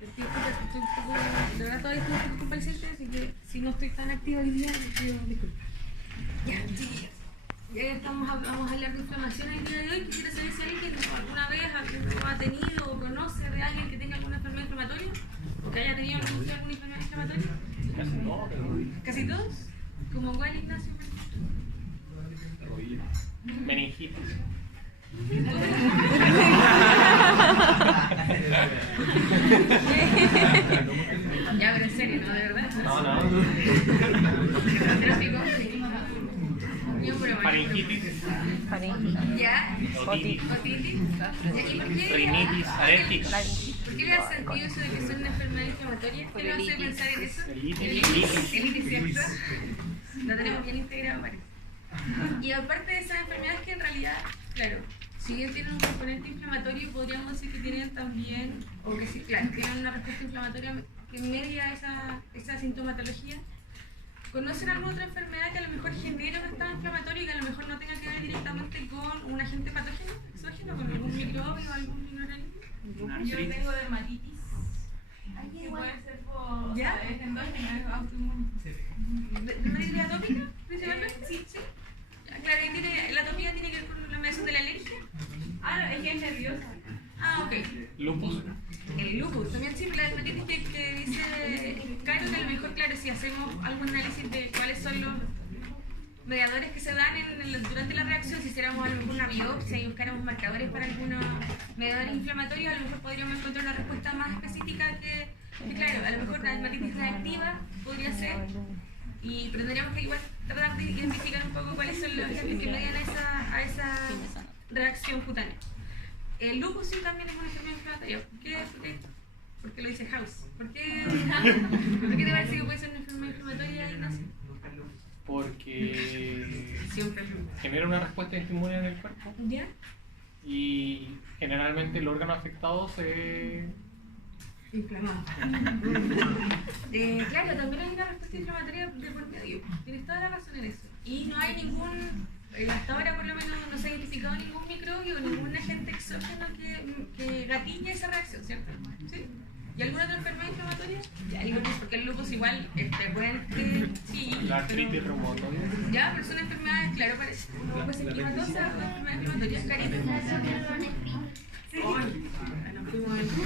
Estoy un poco, de verdad todavía estoy un poco convaleciente, así que si no estoy tan activa hoy día, les pido disculpas. Ya, chiquillos. Ya vamos a hablar de inflamación el día de hoy. Quisiera saber si alguien alguna vez ha tenido o conoce de alguien que tenga alguna enfermedad inflamatoria o que haya tenido alguna enfermedad inflamatoria. Casi no, pero... ¿Casi todos? ¿Como cuál, Ignacio? Meningitis. Ya, pero en serio, ¿no? ¿De verdad? No. Tráfico. Faringitis. ¿Ya? Otitis. ¿Otitis? ¿Y por qué? Rinitis alérgica. ¿Por qué le da sentido eso de que son una enfermedad inflamatoria? ¿Qué le hace pensar en eso? Elitis. ¿Cierto? Lo tenemos bien integrado, parece. Y aparte de esas enfermedades que en realidad, claro, si bien tienen un componente inflamatorio, podríamos decir que tienen también, o que sí, claro, tienen una respuesta inflamatoria que media esa sintomatología. ¿Conocen alguna otra enfermedad que a lo mejor genere un estado inflamatorio y que a lo mejor no tenga que ver directamente con un agente patógeno, exógeno, con algún microbio o algún microorganismo? Yo tengo dermatitis, que puede ser por es endógena, es autoinmune. ¿Dermatitis atópica, principalmente? Sí. Claro, la atopía tiene que ver con la mediación de la alergia. Ah, es que es nerviosa. Ah, ok. Lupus. El lupus, también sí, la dermatitis que dice Caro, que a lo mejor, claro, si hacemos algún análisis de cuáles son los mediadores que se dan durante la reacción, si hiciéramos alguna biopsia y buscáramos marcadores para algunos mediadores inflamatorios, a lo mejor podríamos encontrar una respuesta más específica que claro, a lo mejor la dermatitis reactiva podría ser, pero tendríamos que igual tratar de identificar un poco cuáles son los agentes que median a esa reacción cutánea. El lupus sí también es una enfermedad inflamatoria. ¿Por qué lo dice House? ¿Por qué te parece que puede ser una enfermedad inflamatoria, Ignacio? Porque Siempre. genera una respuesta inmune en el cuerpo ¿Ya? y generalmente el órgano afectado se... Inflamado. Claro, también hay una respuesta inflamatoria de por medio. Tienes toda la razón en eso. Y no hay hasta ahora por lo menos no se ha identificado ningún microbio o ningún agente exógeno que gatille esa reacción, ¿cierto? ¿Sí? ¿Y alguna otra enfermedad inflamatoria? Ya, el lupus, porque el lupus igual es frecuente, sí. La artritis reumatoide. Ya, pero son enfermedades, claro, parece. Puede ser climatosas o enfermedades inflamatorias, Karina.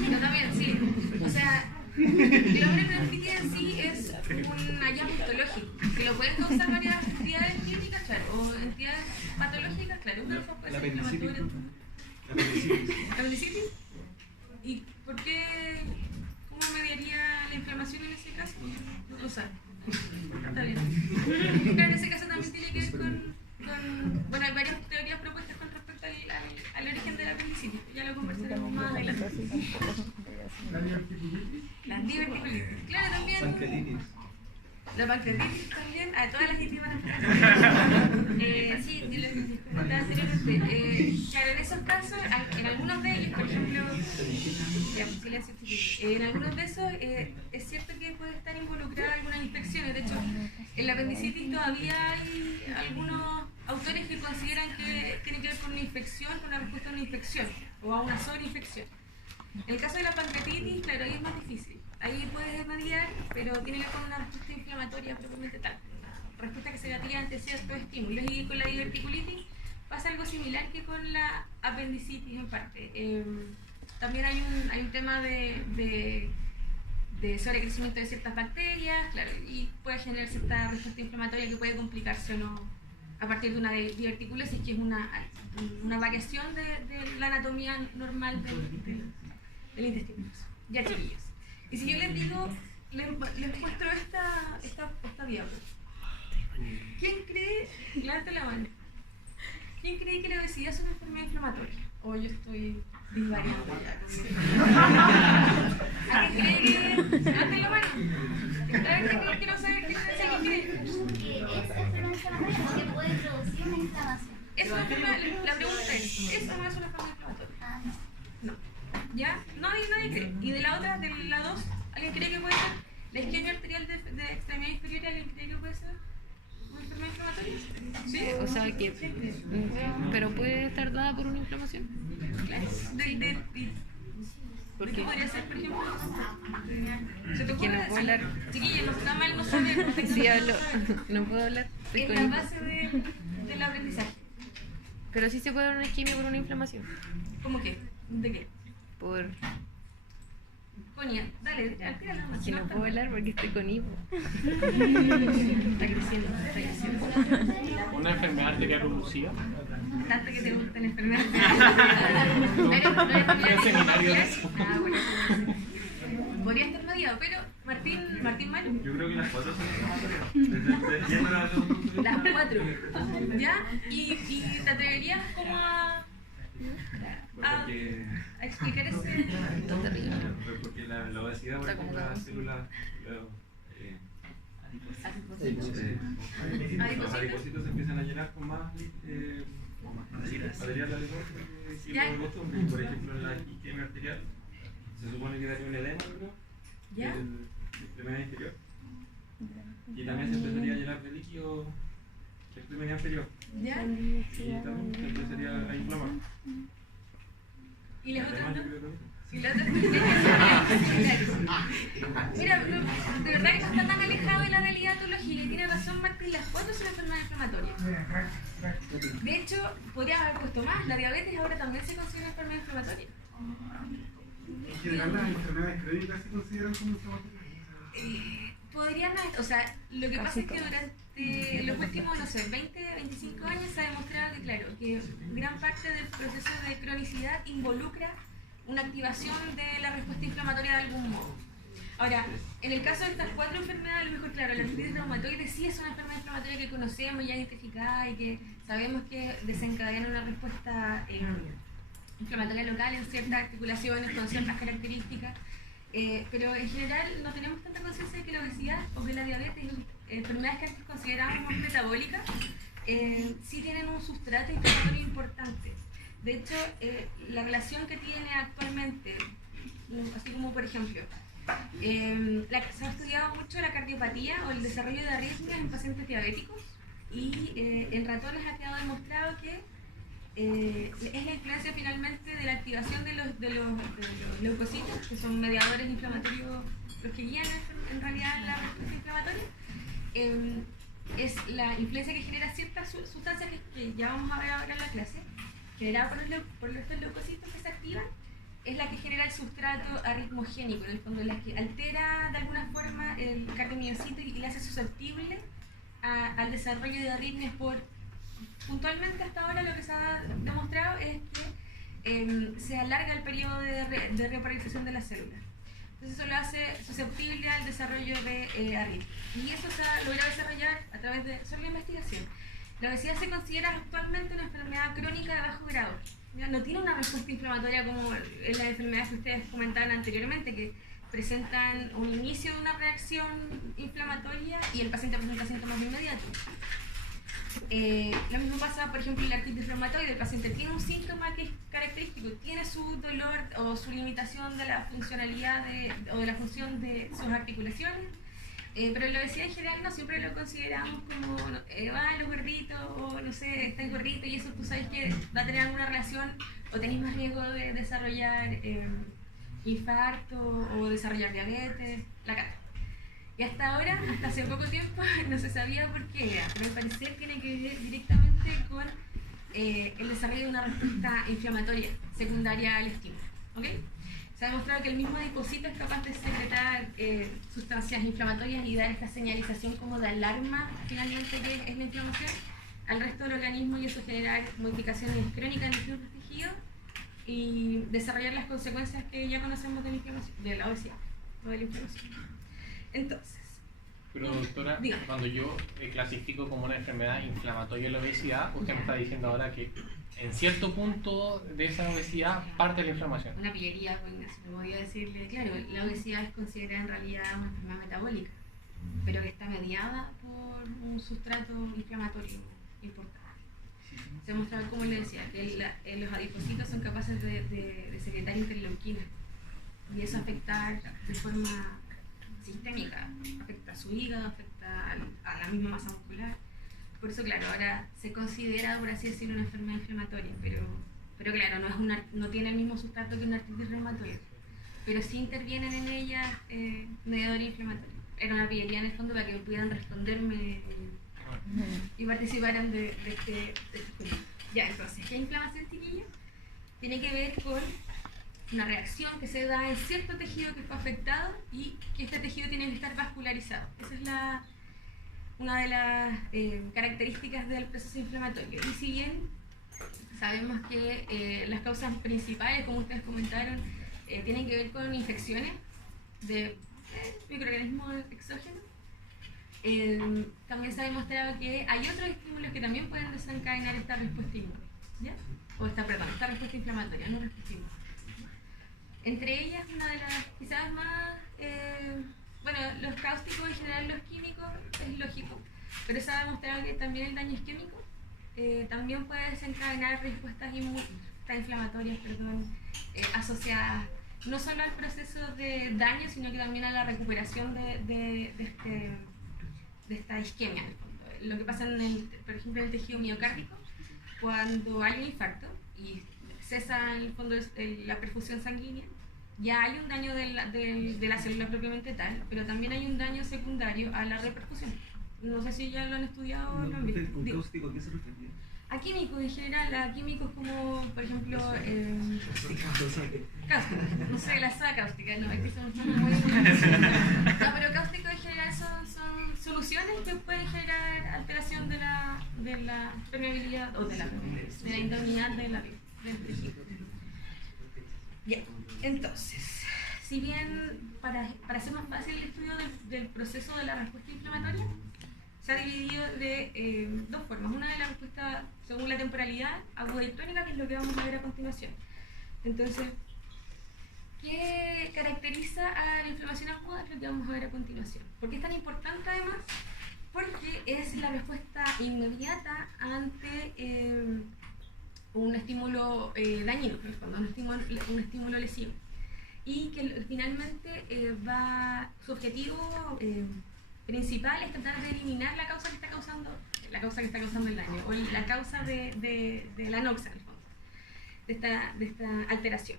Yo también, sí. O sea, la bronquitis en sí es un hallazgo histológico, que lo pueden causar varias entidades clínicas, claro, o entidades patológicas, claro. Puede ser inflamatoria. ¿La apendicitis? ¿Y por qué? ¿Cómo mediaría la inflamación en ese caso? No lo sabe. Está bien. Claro, en ese caso también tiene que ver con bueno, hay varias teorías propuestas con respecto al origen de la apendicitis. Ya lo conversaremos más adelante. La diverticulitis. Claro, también. Pancreatitis. La pancreatitis también. Todas las itis van a estar. Sí, comentaba anteriormente. Claro, en esos casos, en algunos de ellos, por ejemplo, ya, silencio, en algunos de esos es cierto que puede estar involucrada algunas infecciones. De hecho, en la apendicitis todavía hay algunos autores que consideran que tiene que ver con una infección, con una respuesta a una infección o a una sobreinfección. En el caso de la pancreatitis, claro, ahí es más difícil. Ahí puedes mediar, pero tiene que ver con una respuesta inflamatoria propiamente tal. Una respuesta que se gatilla ante ciertos estímulos. Y con la diverticulitis pasa algo similar que con la apendicitis en parte. También hay un tema de sobrecrecimiento de ciertas bacterias, claro, y puede generar cierta respuesta inflamatoria que puede complicarse o no a partir de una diverticulosis, que es una variación de la anatomía normal del intestino. Ya, chiquillos. Y si yo les digo, les muestro esta diapo. ¿Quién cree, levante la mano, quién cree que la obesidad es una enfermedad inflamatoria? O yo estoy divariando ya. ¿Alguien cree que, levante la mano? Quiero saber quién cree. Que es enfermedad inflamatoria porque puede producir una inflamación. Es una enfermedad, la pregunta es, ¿esa no es una enfermedad inflamatoria? Ah, No. ¿Ya? Nadie cree. ¿Y de la otra, de la 2, alguien cree que puede ser? ¿La isquemia arterial de extremidad inferior, alguien cree que puede ser una enfermedad inflamatoria? ¿Sí? O sea que... Pero puede estar dada por una inflamación. Claro. ¿Por ¿De qué? qué podría ser, por ejemplo? ¿Se te Que ocurre? no puedo hablar. Chiquilla, no está mal, no sabe. Sí, hablo. No puedo hablar. Estoy Es con la hipo. base del aprendizaje. Pero sí se puede dar una isquemia por una inflamación. ¿Cómo qué? ¿De qué? Por Coña, dale, tírala más. que no puedo hablar porque estoy con hipo. Está creciendo, está creciendo. Una enfermedad arterial oclusiva. Tanto que te gustan enfermedades. Fui al seminario de eso. Ah, bueno. Podría estar mediado, pero Martín Malo. Yo creo que las 4 son inflamatorias. Ya no las veo. Las 4. ¿Ya? ¿Y te atreverías como a Porque, explicar ese? Está terrible. porque la obesidad, por Está como ejemplo, las cagado. células, los adipocitos se empiezan a llenar con más material adiposo que Ya. de costumbre. Por ejemplo, en la isquemia arterial se supone que daría un edema, creo, ¿Ya? del extremidad inferior. Y también se empezaría a llenar de líquido la extremidad inferior. ¿Ya? Y también se empezaría a inflamar. ¿Y las otras Además, no? yo creo que lo mismo. Y las otras Mira, de verdad que no está tan alejado de la realidad patológica y tiene razón Martín, las 4 son enfermedades inflamatorias. De hecho, podríamos haber puesto más, la diabetes ahora también se considera enfermedad inflamatoria. En general, las enfermedades crónicas se consideran como inflamatorias. Podrían, o sea, lo que pasa es que durante los últimos, no sé, 20, 25 años se ha demostrado que, claro, que gran parte del proceso de cronicidad involucra una activación de la respuesta inflamatoria de algún modo. Ahora, en el caso de estas 4 enfermedades, a lo mejor, claro, la artritis reumatoide sí es una enfermedad inflamatoria que conocemos, ya identificada y que sabemos que desencadena una respuesta inflamatoria local en ciertas articulaciones con ciertas características. Pero en general no tenemos tanta conciencia de que la obesidad o que la diabetes, enfermedades que antes considerábamos metabólicas, sí tienen un sustrato inflamatorio importante. De hecho, la relación que tiene actualmente, así como por ejemplo, se ha estudiado mucho la cardiopatía o el desarrollo de arritmias en pacientes diabéticos y en ratones ha quedado demostrado que es la influencia finalmente de la activación de los leucocitos, que son mediadores inflamatorios, los que guían en realidad la respuesta inflamatoria. Es la influencia que genera ciertas sustancias que ya vamos a ver ahora en la clase, generada por estos leucocitos que se activan, es la que genera el sustrato arritmogénico, en el fondo, la que altera de alguna forma el cardiomiocito y le hace susceptible al desarrollo de arritmias puntualmente hasta ahora lo que se ha demostrado es que se alarga el periodo de repolarización de las células. Entonces eso lo hace susceptible al desarrollo de arritmias. Y eso se ha logrado desarrollar a través de solo la investigación. La obesidad se considera actualmente una enfermedad crónica de bajo grado. ¿Ya? No tiene una respuesta inflamatoria como en las enfermedades que ustedes comentaban anteriormente, que presentan un inicio de una reacción inflamatoria y el paciente presenta síntomas inmediatos. Lo mismo pasa, por ejemplo, en la artritis reumatoide. El paciente tiene un síntoma que es característico, tiene su dolor o su limitación de la funcionalidad o de la función de sus articulaciones, pero la obesidad en general no siempre lo consideramos como los gorditos o no sé, estáis gordito y eso tú sabes que va a tener alguna relación o tenéis más riesgo de desarrollar infarto o desarrollar diabetes, la cata. Y hasta ahora, hasta hace poco tiempo, no se sabía por qué era, pero al parecer tiene que ver directamente con el desarrollo de una respuesta inflamatoria secundaria al estímulo. ¿Okay? Se ha demostrado que el mismo adipocito es capaz de secretar sustancias inflamatorias y dar esta señalización como de alarma, finalmente, que es la inflamación, al resto del organismo y eso generar modificaciones crónicas en distintos tejidos y desarrollar las consecuencias que ya conocemos de la inflamación, de la obesidad o de la inflamación. Entonces, Pero doctora, dígame. cuando yo clasifico como una enfermedad inflamatoria la obesidad, usted me está diciendo ahora que en cierto punto de esa obesidad parte la inflamación. Una pillería, pues Ignacio, me voy a decirle, claro, la obesidad es considerada en realidad una enfermedad metabólica, pero que está mediada por un sustrato inflamatorio importante. Se ha mostrado, como le decía, que los adipocitos son capaces de secretar interleuquina y eso afecta de forma sistémica, afecta a su hígado, afecta a la misma masa muscular. Por eso, claro, ahora se considera, por así decirlo, una enfermedad inflamatoria, pero claro, no tiene el mismo sustrato que una artritis reumatoide. pero sí intervienen en ellas mediadores inflamatorios. Era una pillería en el fondo para que pudieran responderme y participaran de este juego. Ya, entonces, ¿qué inflamación, chiquilla? Tiene que ver con una reacción que se da en cierto tejido que fue afectado y que este tejido tiene que estar vascularizado. Esa es una de las características del proceso inflamatorio. Y si bien sabemos que las causas principales, como ustedes comentaron, tienen que ver con infecciones de microorganismos exógenos, también se ha demostrado que hay otros estímulos que también pueden desencadenar esta respuesta inmune, ¿ya? O esta respuesta inflamatoria, no respuesta inmune. Entre ellas, una de las quizás más, bueno, los cáusticos en general, los químicos, es lógico, pero se ha demostrado que también el daño isquémico también puede desencadenar respuestas inflamatorias, asociadas no solo al proceso de daño, sino que también a la recuperación de esta isquemia, en el fondo. Lo que pasa, por ejemplo, en el tejido miocárdico, cuando hay un infarto y cesa en el fondo la perfusión sanguínea, ya hay un daño de la célula propiamente tal, pero también hay un daño secundario a la reperfusión. No sé si ya lo han estudiado o lo han visto. ¿Con cáustico a qué se refería? A químicos en general, a químicos como, por ejemplo, cáustico, no sé, la soda cáustica, no, aquí son muy... No, pero cáusticos en general son soluciones que pueden generar alteración de la permeabilidad o de la indemnidad del tejido. Ya, entonces, si bien para hacer más fácil el estudio del proceso de la respuesta inflamatoria, se ha dividido de dos formas. Una de la respuesta según la temporalidad, aguda y crónica, que es lo que vamos a ver a continuación. Entonces, ¿qué caracteriza a la inflamación aguda? Es lo que vamos a ver a continuación. ¿Por qué es tan importante además? Porque es la respuesta inmediata ante un estímulo dañino, en el fondo, un estímulo lesivo. Y que finalmente su objetivo principal es tratar de eliminar la causa que está causando el daño, o la causa de la noxa, en el fondo, de esta alteración.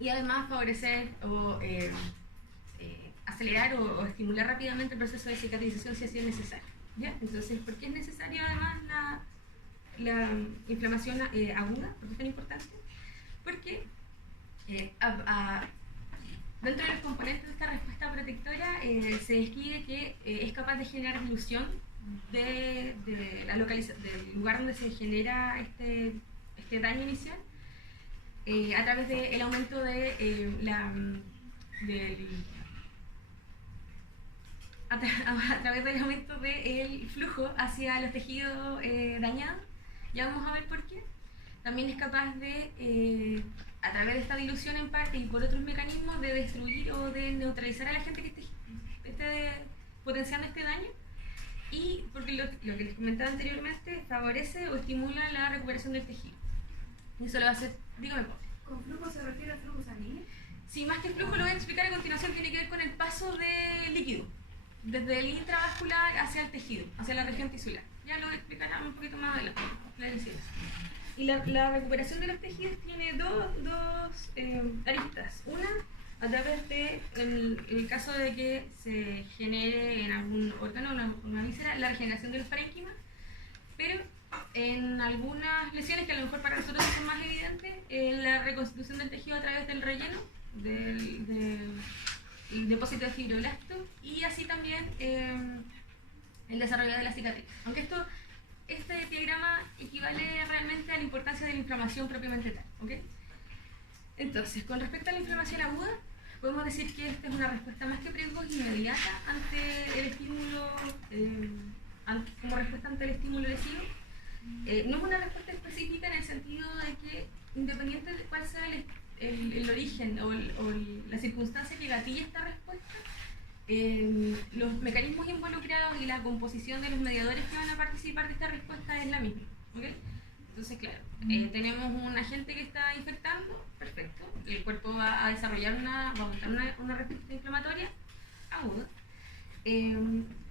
Y además favorecer o acelerar o estimular rápidamente el proceso de cicatrización si así es necesario. ¿Ya? Entonces, ¿por qué es necesaria además la inflamación aguda? ¿Por qué es tan importante? Porque dentro de los componentes de esta respuesta protectora se describe que es capaz de generar dilución del lugar donde se genera este daño inicial a través del aumento a través del aumento del flujo hacia los tejidos dañados. Ya vamos a ver por qué. También es capaz de a través de esta dilución en parte y por otros mecanismos de destruir o de neutralizar a la gente que esté potenciando este daño, y porque lo que les comentaba anteriormente favorece o estimula la recuperación del tejido. Y eso lo va a hacer, dígame, Pau. ¿Con flujo se refiere al flujo sanguíneo? Sí, más que flujo, lo voy a explicar a continuación, tiene que ver con el paso de líquido desde el intravascular hacia el tejido, hacia la región tisular. Ya lo voy a explicar un poquito más adelante. Y la recuperación de los tejidos tiene dos aristas. Una, a través de, en el caso de que se genere en algún órgano, una víscera, la regeneración de los parénquimas, pero en algunas lesiones que a lo mejor para nosotros son más evidentes, la reconstitución del tejido a través del relleno, del depósito de fibroblasto, y así también el desarrollo de la cicatriz. Aunque este diagrama equivale realmente a la importancia de la inflamación propiamente tal, ¿ok? Entonces, con respecto a la inflamación aguda, podemos decir que esta es una respuesta más que precoz y inmediata ante el estímulo, como respuesta ante el estímulo lesivo. No es una respuesta específica en el sentido de que, independiente de cuál sea el origen o la circunstancia que gatilla esta respuesta, los mecanismos involucrados y la composición de los mediadores que van a participar de esta respuesta es la misma, ¿ok? Entonces, claro, tenemos un agente que está infectando, perfecto, el cuerpo va a desarrollar va a montar una respuesta inflamatoria aguda,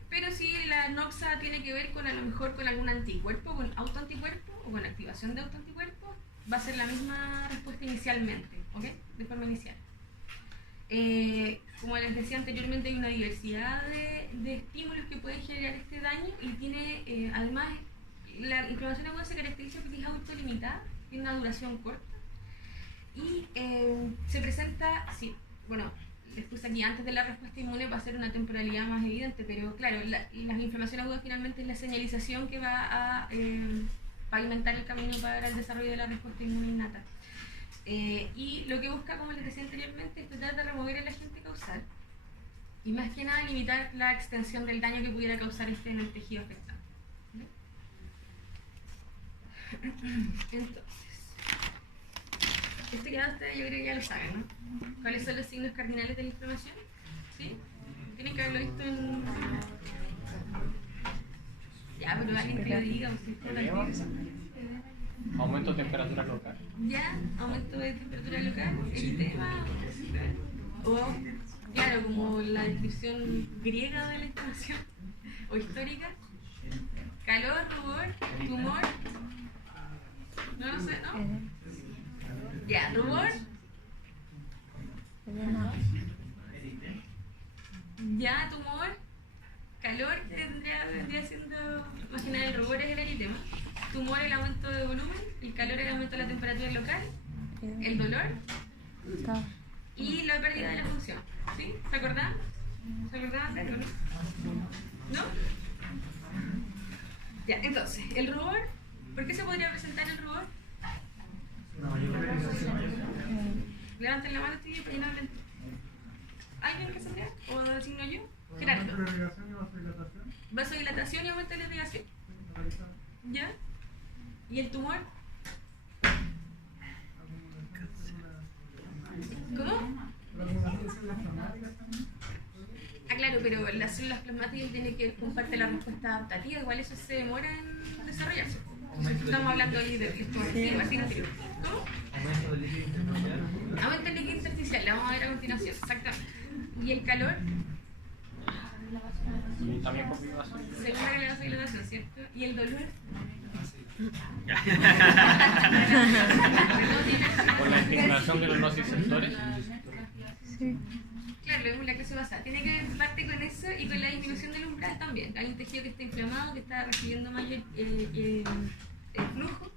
pero si la noxa tiene que ver a lo mejor con algún anticuerpo, con autoanticuerpo o con activación de autoanticuerpos, va a ser la misma respuesta inicialmente, ¿ok? De forma inicial. Como les decía anteriormente, hay una diversidad de estímulos que pueden generar este daño y tiene, además, la inflamación aguda se caracteriza porque es autolimitada, tiene una duración corta y se presenta, sí, bueno, les puse aquí antes de la respuesta inmune va a ser una temporalidad más evidente, pero claro, la inflamación aguda finalmente es la señalización que va a pavimentar el camino para el desarrollo de la respuesta inmune innata. Y lo que busca, como les decía anteriormente, es tratar de remover el agente causal y más que nada limitar la extensión del daño que pudiera causar este en el tejido afectado. Entonces, esto ya ustedes yo creo que ya lo saben, ¿no? ¿Cuáles son los signos cardinales de la inflamación? ¿Sí? Tienen que haberlo visto en... Ya, pero alguien que lo diga, Aumento de temperatura local. Ya, aumento de temperatura local, el tema, o claro, como la descripción griega de la inflamación, o histórica, calor, rubor, tumor, no lo sé, ¿no? Ya, rubor, ya, tumor, calor vendría siendo, imaginar el rubor es el eritema, tumor el aumento de volumen, el calor el aumento de la temperatura local, el dolor y la pérdida de la función. ¿Sí? ¿Se acordaban? ¿Se acordaban de algo, no? ¿No? Ya, entonces, el rubor, ¿por qué se podría presentar el rubor? Levanten la mano estoy para llenar lento. ¿Alguien que se vea? ¿O lo designo yo? Gerardo. Vasodilatación y aumento de la irrigación. ¿Ya? ¿Y el tumor? ¿Cómo? Ah, claro, pero las células plasmáticas tienen que ver con parte de la respuesta adaptativa, igual eso se demora en desarrollarse. Estamos hablando ahí de esto. ¿Cómo? Aumento del líquido intersticial, la vamos a ver a continuación, exactamente. ¿Y el calor? Y también por vibración. Segunda que la vasodilatación, ¿cierto? ¿Y el dolor? Por la estimulación de los nociceptores. Sí. Claro, es la clase basada. Tiene que ver parte con eso y con la disminución del umbral también. Hay un tejido que está inflamado, que está recibiendo mayor flujo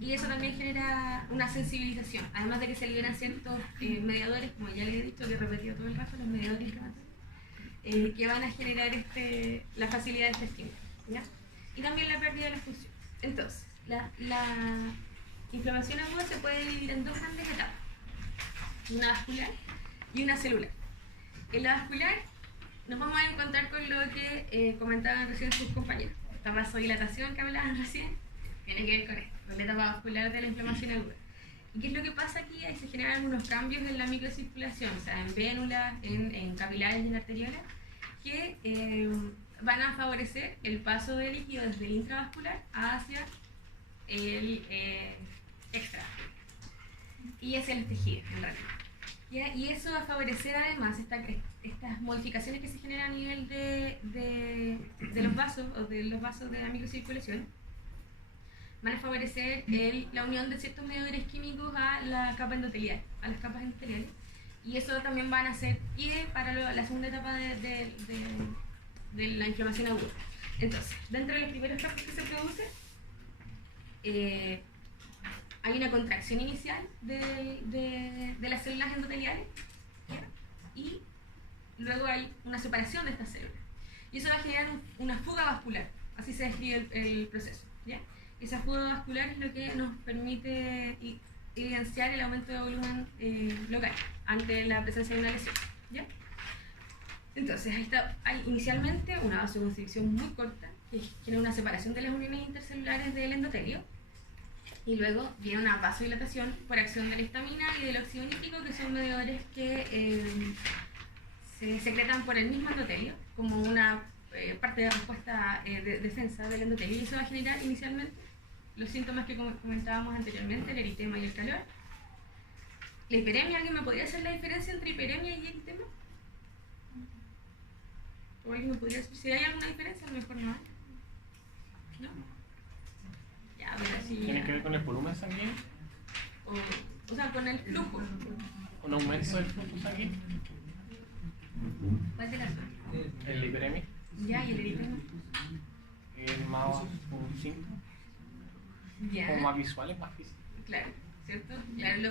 y eso también genera una sensibilización. Además de que se liberan ciertos mediadores, como ya les he dicho, que he repetido todo el rato, los mediadores inflamatorios, que van a generar la facilidad de este estímulo, ¿ya? Y también la pérdida de la función. Entonces, la inflamación aguda se puede dividir en dos grandes etapas, una vascular y una celular. En la vascular nos vamos a encontrar con lo que comentaban recién sus compañeros. Esta vasodilatación que hablaban recién tiene que ver con esto, con la etapa vascular de la inflamación aguda. ¿Y qué es lo que pasa aquí? Ahí se generan algunos cambios en la microcirculación, o sea, en vénulas, en capilares y en arteriolas, que van a favorecer el paso de líquido desde el intravascular hacia el extra y hacia los tejidos en realidad. ¿Ya? Y eso va a favorecer además estas modificaciones que se generan a nivel de los vasos o de los vasos de la microcirculación. Van a favorecer la unión de ciertos mediadores químicos a la capa endotelial, a las capas endoteliales. Y eso también van a ser pie para la segunda etapa de la inflamación aguda. Entonces, dentro de los primeros campos que se produce, hay una contracción inicial de las células endoteliales, ¿ya? Y luego hay una separación de estas células. Y eso va a generar una fuga vascular, así se describe el proceso, ¿ya? Esa fuga vascular es lo que nos permite evidenciar el aumento de volumen local ante la presencia de una lesión, ¿ya? Entonces, hay inicialmente una vasoconstricción muy corta que genera una separación de las uniones intercelulares del endotelio y luego viene una vasodilatación por acción de la histamina y del óxido nítrico, que son mediadores que se secretan por el mismo endotelio como una parte de respuesta de defensa del endotelio, y eso va a generar inicialmente los síntomas que comentábamos anteriormente, el eritema y el calor. La hiperemia, ¿alguien me podría hacer la diferencia entre hiperemia y eritema? ¿O alguien me podría decir si hay alguna diferencia? A lo mejor no hay. ¿No? Ya, pero sí. ¿Tiene que ver con el volumen sanguíneo? O sea, con el flujo. ¿Un aumento del flujo sanguíneo? Ya. como más visuales, más físicos. Claro, ¿cierto? Claro,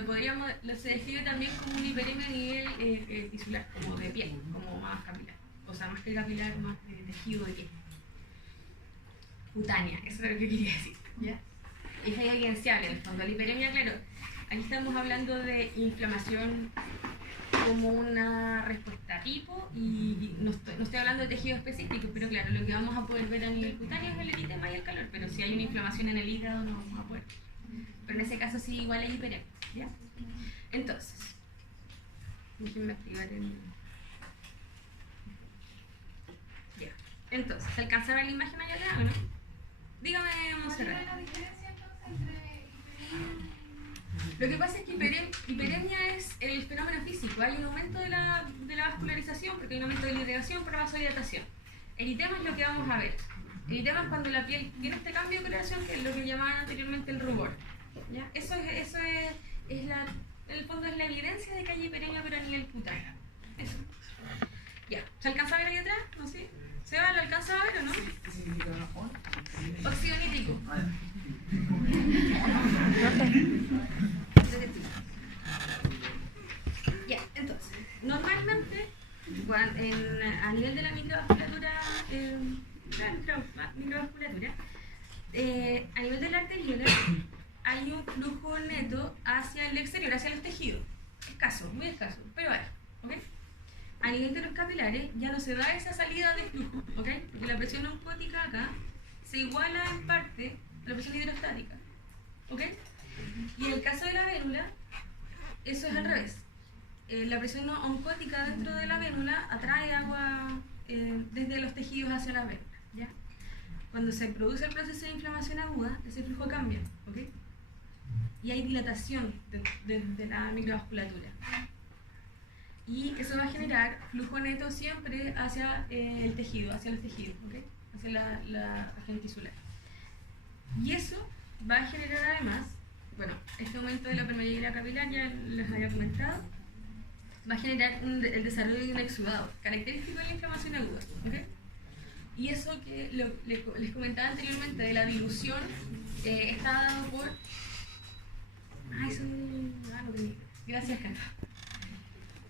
se describe también como un hiperemia a nivel tisular, como de piel, como más capilar. O sea, más que capilar, más de tejido de piel. Cutánea, eso es lo que quería decir, ¿ya? Es evidenciable en el fondo. La hiperemia, claro, aquí estamos hablando de inflamación como una respuesta tipo y no estoy hablando de tejido específico, pero claro, lo que vamos a poder ver a nivel cutáneo es el eritema y el calor, pero si hay una inflamación en el hígado no vamos a poder. Pero en ese caso sí igual hay hiperemia, ¿ya? Entonces, déjenme activar el... Ya. Entonces, ¿se alcanza a ver la imagen allá atrás o no? Dígame, Monserrat. ¿Cuál es la diferencia entonces entre hiperemia? Lo que pasa es que hiperemia es el fenómeno físico. Hay un aumento de la vascularización porque hay un aumento de la irrigación por vasodilatación. Eritema es lo que vamos a ver. Eritema es cuando la piel tiene este cambio de coloración, que es lo que llamaban anteriormente el rubor. ¿Ya? Eso es en el fondo es la evidencia de que hay hiperemia pero a nivel cutáneo. Eso. Ya. ¿Se alcanza a ver ahí atrás? ¿No sé? ¿Seba lo alcanza a ver o no? Óxido nítrico. Ya, entonces, normalmente a nivel de la microvasculatura, a nivel de la arteriola hay un flujo neto hacia el exterior, hacia los tejidos. Escaso, muy escaso, pero hay, ¿ok? A nivel de los capilares ya no se da esa salida de flujo, ¿ok? Porque la presión oncótica acá se iguala en parte a la presión hidrostática, ¿ok? Y en el caso de la vérula, eso es al revés. La presión oncótica dentro de la vérula atrae agua desde los tejidos hacia la vérula, ¿ya? Cuando se produce el proceso de inflamación aguda, ese flujo cambia, ¿ok? Y hay dilatación de la microvasculatura. Y eso va a generar flujo neto siempre hacia el tejido, hacia los tejidos, ¿okay? Hacia la región tisular. Y eso va a generar además, bueno, este aumento de la permeabilidad capilar ya les había comentado, va a generar el desarrollo de un exudado, característico de la inflamación aguda, ¿okay? Y eso que les comentaba anteriormente de la dilución está dado por... eso no tenía. Gracias, Cata.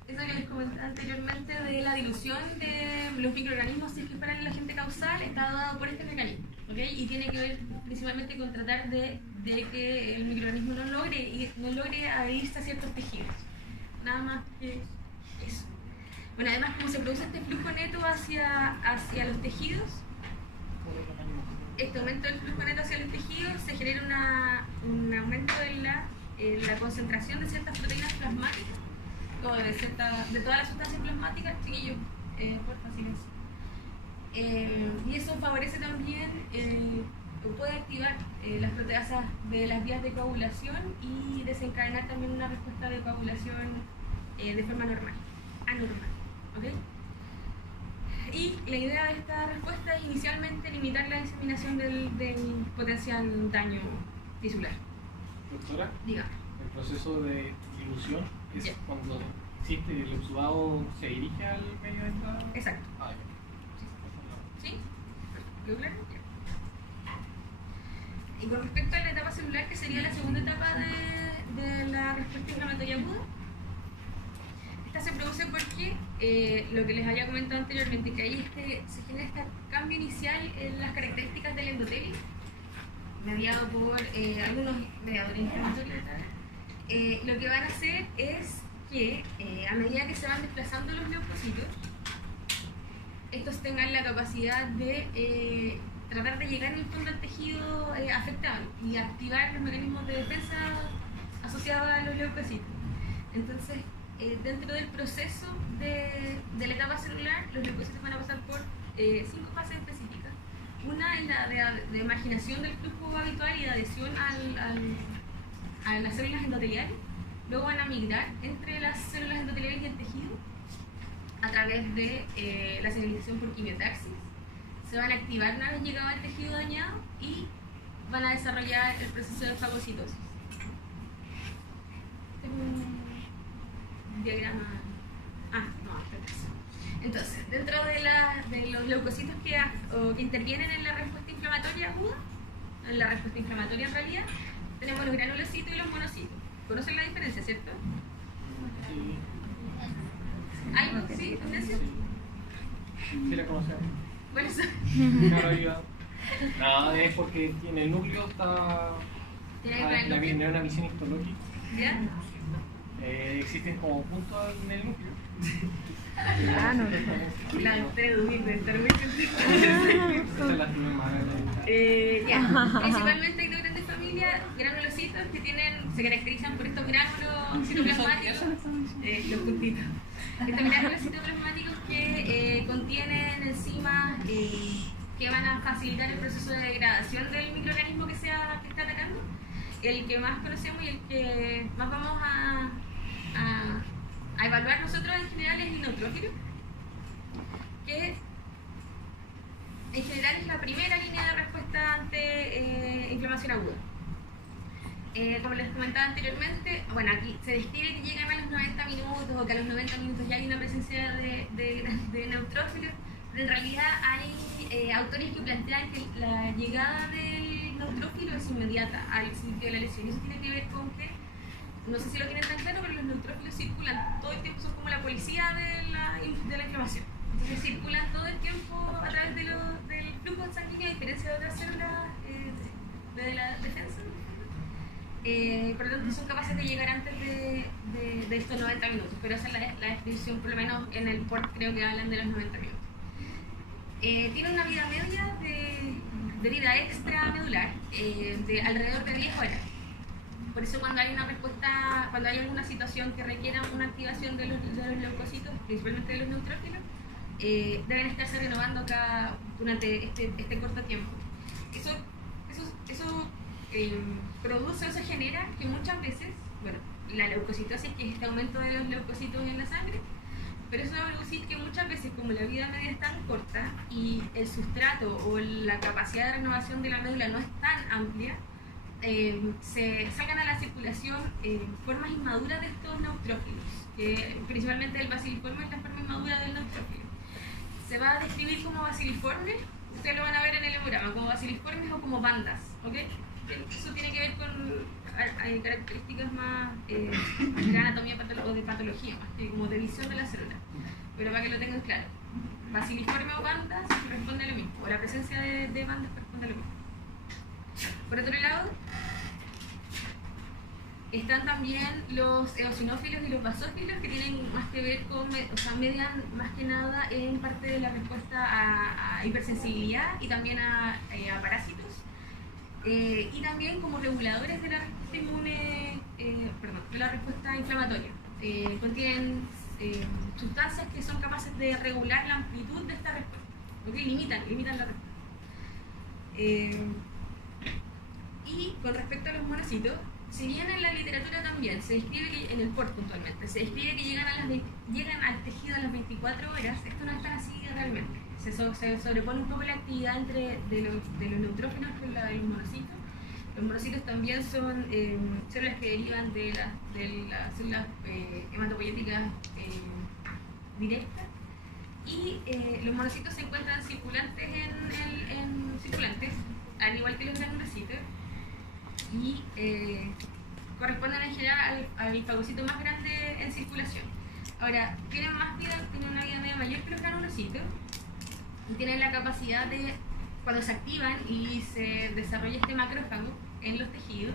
Eso que les comentaba anteriormente de la dilución de los microorganismos, si es que fueran el agente causal, está dado por este mecanismo, ¿ok? Y tiene que ver principalmente con tratar de que el microorganismo no logre adherirse a ciertos tejidos. Nada más que eso. Bueno, además, como se produce este flujo neto hacia los tejidos, este aumento del flujo neto hacia los tejidos se genera un aumento de la concentración de ciertas proteínas plasmáticas, o de todas las sustancias plasmáticas, chiquillos, por silencio. Y eso favorece también, puede activar las proteasas de las vías de coagulación y desencadenar también una respuesta de coagulación de forma anormal, ¿ok? Y la idea de esta respuesta es inicialmente limitar la diseminación del potencial daño tisular. Doctora, Diga. el proceso de dilución es cuando existe el exudado se dirige al medio de esta... Exacto. Ah, ¿Sí? ¿Quedó claro? Y con respecto a la etapa celular, que sería la segunda etapa de la respuesta inflamatoria aguda, esta se produce porque lo que les había comentado anteriormente, que ahí se genera este cambio inicial en las características del endotelio, mediado por algunos mediadores inflamatorios. Lo que van a hacer es que a medida que se van desplazando los leucocitos, estos tengan la capacidad de tratar de llegar en el fondo al tejido afectado y activar los mecanismos de defensa asociados a los leucocitos. Entonces, dentro del proceso de la etapa celular, los leucocitos van a pasar por 5 fases específicas. Una es la de marginación del flujo habitual y de adhesión a las células endoteliales. Luego van a migrar entre las células endoteliales y el tejido a través de la señalización por quimiotaxis. Se van a activar una vez llegado al tejido dañado y van a desarrollar el proceso de fagocitosis. Este es un diagrama. Entonces, dentro de los leucocitos que intervienen en la respuesta inflamatoria aguda, en la respuesta inflamatoria en realidad, tenemos los granulocitos y los monocitos. ¿Conocen la diferencia, cierto? ¿Algo? ¿Sí? ¿Tendencia? Sí la conocemos. ¿Cuáles son? No, es porque en el núcleo está una visión histológica. ¿Ya? Existen como puntos en el núcleo. Ah, no. La deducir de estar muy Esa es la más ya. Principalmente hay dos grandes familias, granulocitos que se caracterizan por estos gránulos citoplasmáticos, los puntitos. Estos gránulos citoplasmáticos que contienen enzimas que van a facilitar el proceso de degradación del microorganismo que está atacando. El que más conocemos y el que más vamos a evaluar nosotros en general es el neutrófilo, que en general es la primera línea de respuesta ante inflamación aguda. Como les comentaba anteriormente, bueno, aquí se describe que llegan a los 90 minutos o que a los 90 minutos ya hay una presencia de neutrófilos. En realidad hay autores que plantean que la llegada del neutrófilo es inmediata al sitio de la lesión. Y eso tiene que ver con que, no sé si lo tienen tan claro, pero los neutrófilos circulan todo el tiempo, son como la policía de la inflamación. Entonces circulan todo el tiempo a través del flujo sanguíneo, a diferencia de otras células de la defensa. Por lo tanto, son capaces de llegar antes de estos 90 minutos, pero esa es la descripción, por lo menos en el PORT creo que hablan de los 90 minutos. Tiene una vida media de vida extramedular de alrededor de 10 horas. Por eso cuando hay una respuesta, cuando hay alguna situación que requiera una activación de los leucocitos, principalmente de los neutrófilos, deben estarse renovando durante este corto tiempo. Eso produce o se genera que muchas veces, bueno, la leucocitosis, que es este aumento de los leucocitos en la sangre, pero eso va a producir que muchas veces, como la vida media es tan corta y el sustrato o la capacidad de renovación de la médula no es tan amplia, se salgan a la circulación formas inmaduras de estos neutrófilos, que principalmente el baciliforme es la forma inmadura del neutrófilo. Se va a describir como baciliforme, ustedes lo van a ver en el hemograma, como baciliformes o como bandas, ¿ok? Eso tiene que ver con características más de anatomía o de patología, más que como de visión de la célula. Pero para que lo tengan claro, baciliforme o bandas responde a lo mismo, o la presencia de bandas corresponde a lo mismo. Por otro lado, están también los eosinófilos y los basófilos, que tienen más que ver con, median más que nada en parte de la respuesta a hipersensibilidad y también a parásitos. Y también como reguladores de la respuesta inmune, de la respuesta inflamatoria. Contienen sustancias que son capaces de regular la amplitud de esta respuesta, ¿okay? Limitan la respuesta. Y con respecto a los monocitos, si bien en la literatura también se describe que, en el PORT puntualmente, se describe que llegan al tejido a las 24 horas, esto no es tan así realmente. Se sobrepone un poco la actividad de los neutrófilos con la de los monocitos. Los monocitos también son células que derivan de las células hematopoyéticas directas. Y los monocitos se encuentran circulantes circulantes, al igual que los granulocitos. Y corresponden en general al fagocito más grande en circulación. Ahora, tienen una vida media mayor que los granulocitos y tienen la capacidad de, cuando se activan y se desarrolla este macrófago en los tejidos,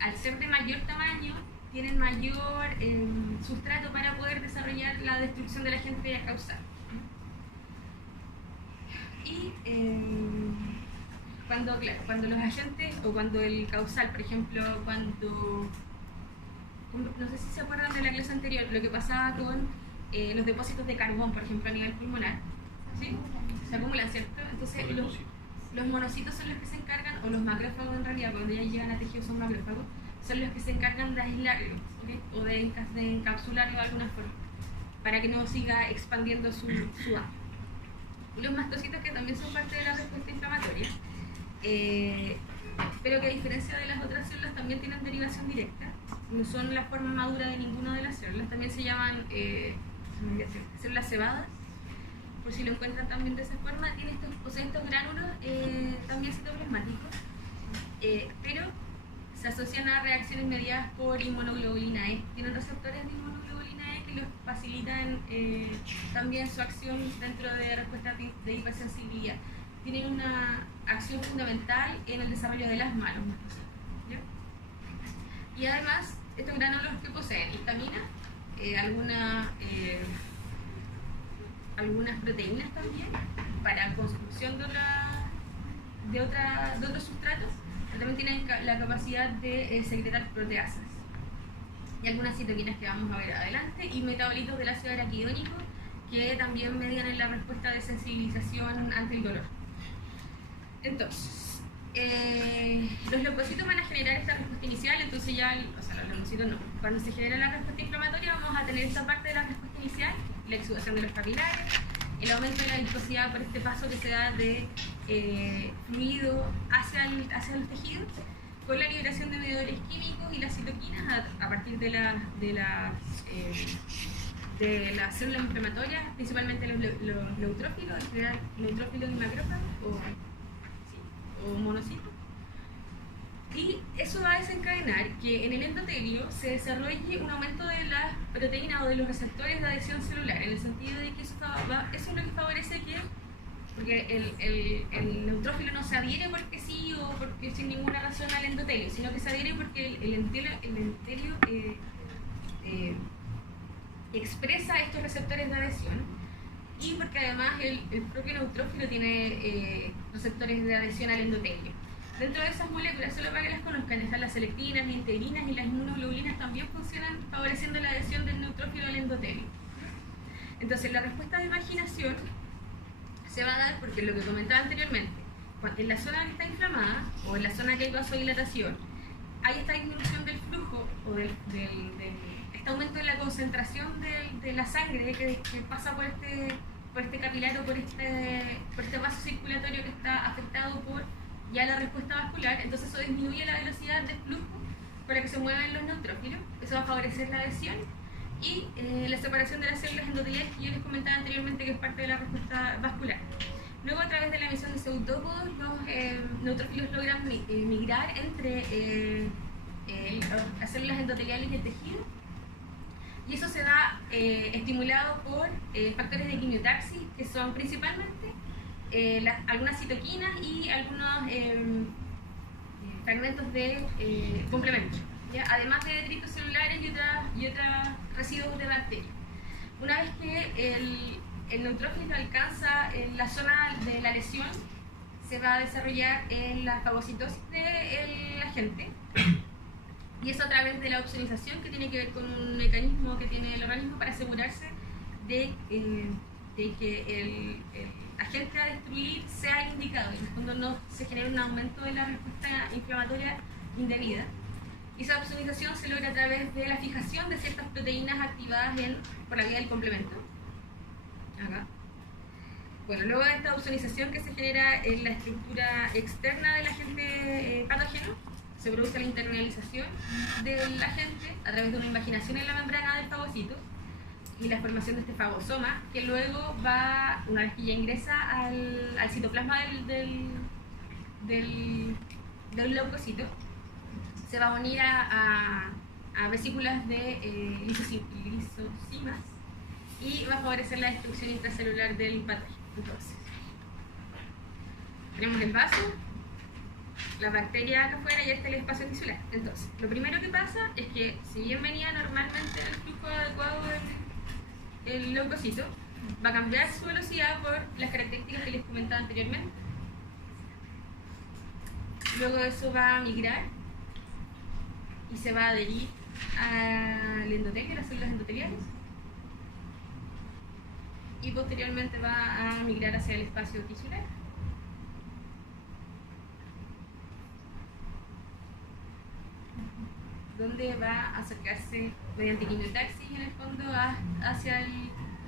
al ser de mayor tamaño, tienen mayor sustrato para poder desarrollar la destrucción del agente causal. Y cuando los agentes, o cuando el causal, por ejemplo, no sé si se acuerdan de la clase anterior, lo que pasaba con los depósitos de carbón, por ejemplo, a nivel pulmonar, ¿sí? Se acumulan, ¿cierto? Entonces los monocitos son los que se encargan, o los macrófagos en realidad, cuando ya llegan a tejidos son macrófagos, son los que se encargan de aislarlo, ¿okay? O de encapsularlo de alguna forma, para que no siga expandiendo su área. Y los mastocitos, que también son parte de la respuesta inflamatoria, pero que a diferencia de las otras células también tienen derivación directa, no son la forma madura de ninguna de las células, también se llaman células cebadas, por si lo encuentran también de esa forma, tiene posee estos gránulos también citoplasmáticos, pero se asocian a reacciones mediadas por inmunoglobulina E. Tienen receptores de inmunoglobulina E que los facilitan también su acción dentro de respuestas de hipersensibilidad. Tienen una acción fundamental en el desarrollo del asma, los mastocitos, ¿ya? Y además, estos gránulos que poseen histamina, algunas proteínas también para construcción de otros sustratos, pero también tienen la capacidad de secretar proteasas y algunas citoquinas que vamos a ver adelante, y metabolitos del ácido araquidónico que también median en la respuesta de sensibilización ante el dolor. Entonces, los leucocitos van a generar esta respuesta inicial, entonces los leucocitos no. Cuando se genera la respuesta inflamatoria vamos a tener esta parte de la respuesta inicial, la exudación de los capilares, el aumento de la viscosidad por este paso que se da de fluido hacia los tejidos, con la liberación de mediadores químicos y las citoquinas a partir de las células inflamatorias, principalmente los neutrófilos, en general neutrófilos y macrófagos o monocitos. Y eso va a desencadenar que en el endotelio se desarrolle un aumento de las proteínas o de los receptores de adhesión celular, en el sentido de que eso es lo que favorece porque el neutrófilo no se adhiere porque sí o porque sin ninguna razón al endotelio, sino que se adhiere porque el endotelio expresa estos receptores de adhesión, y porque además el propio neutrófilo tiene receptores de adhesión al endotelio. Dentro de esas moléculas, solo para que las conozcan, están las selectinas, las integrinas y las inmunoglobulinas, también funcionan favoreciendo la adhesión del neutrófilo al endotelio. Entonces, la respuesta de marginación se va a dar porque lo que comentaba anteriormente, en la zona que está inflamada o en la zona que hay vasodilatación, hay esta disminución del flujo o este aumento de la concentración de la sangre que pasa por este capilar o por este vaso circulatorio que está afectado por ya la respuesta vascular. Entonces eso disminuye la velocidad de flujo para que se muevan los neutrófilos. Eso va a favorecer la adhesión y la separación de las células endoteliales que yo les comentaba anteriormente, que es parte de la respuesta vascular. Luego, a través de la emisión de pseudópodos, los neutrófilos logran migrar entre las células endoteliales y el tejido, y eso se da estimulado por factores de quimiotaxis, que son principalmente algunas citoquinas y algunos fragmentos de complementos, ¿ya? Además de detritos celulares y otros residuos de bacterias. Una vez que el neutrófilo alcanza la zona de la lesión, se va a desarrollar la fagocitosis del agente, y eso a través de la opsonización, que tiene que ver con un mecanismo que tiene el organismo para asegurarse de que el agente a destruir sea indicado, y en el fondo no se genera un aumento de la respuesta inflamatoria indebida. Y esa opsonización se logra a través de la fijación de ciertas proteínas activadas por la vía del complemento. Acá. Bueno, luego de esta opsonización que se genera en la estructura externa del agente patógeno, se produce la internalización del agente a través de una invaginación en la membrana del fagocito y la formación de este fagosoma, que luego va, una vez que ya ingresa al citoplasma del leucocito, se va a unir a vesículas de lisosimas y va a favorecer la destrucción intracelular del patógeno. Entonces, tenemos el vaso, la bacteria acá afuera y este es el espacio tisular. Entonces, lo primero que pasa es que, si bien venía normalmente el flujo adecuado del leucocito, va a cambiar su velocidad por las características que les comentaba anteriormente. Luego eso va a migrar y se va a adherir al endotelio, a las células endoteliales, y posteriormente va a migrar hacia el espacio tisular. Donde va a acercarse mediante quimiotaxis, en el fondo, hacia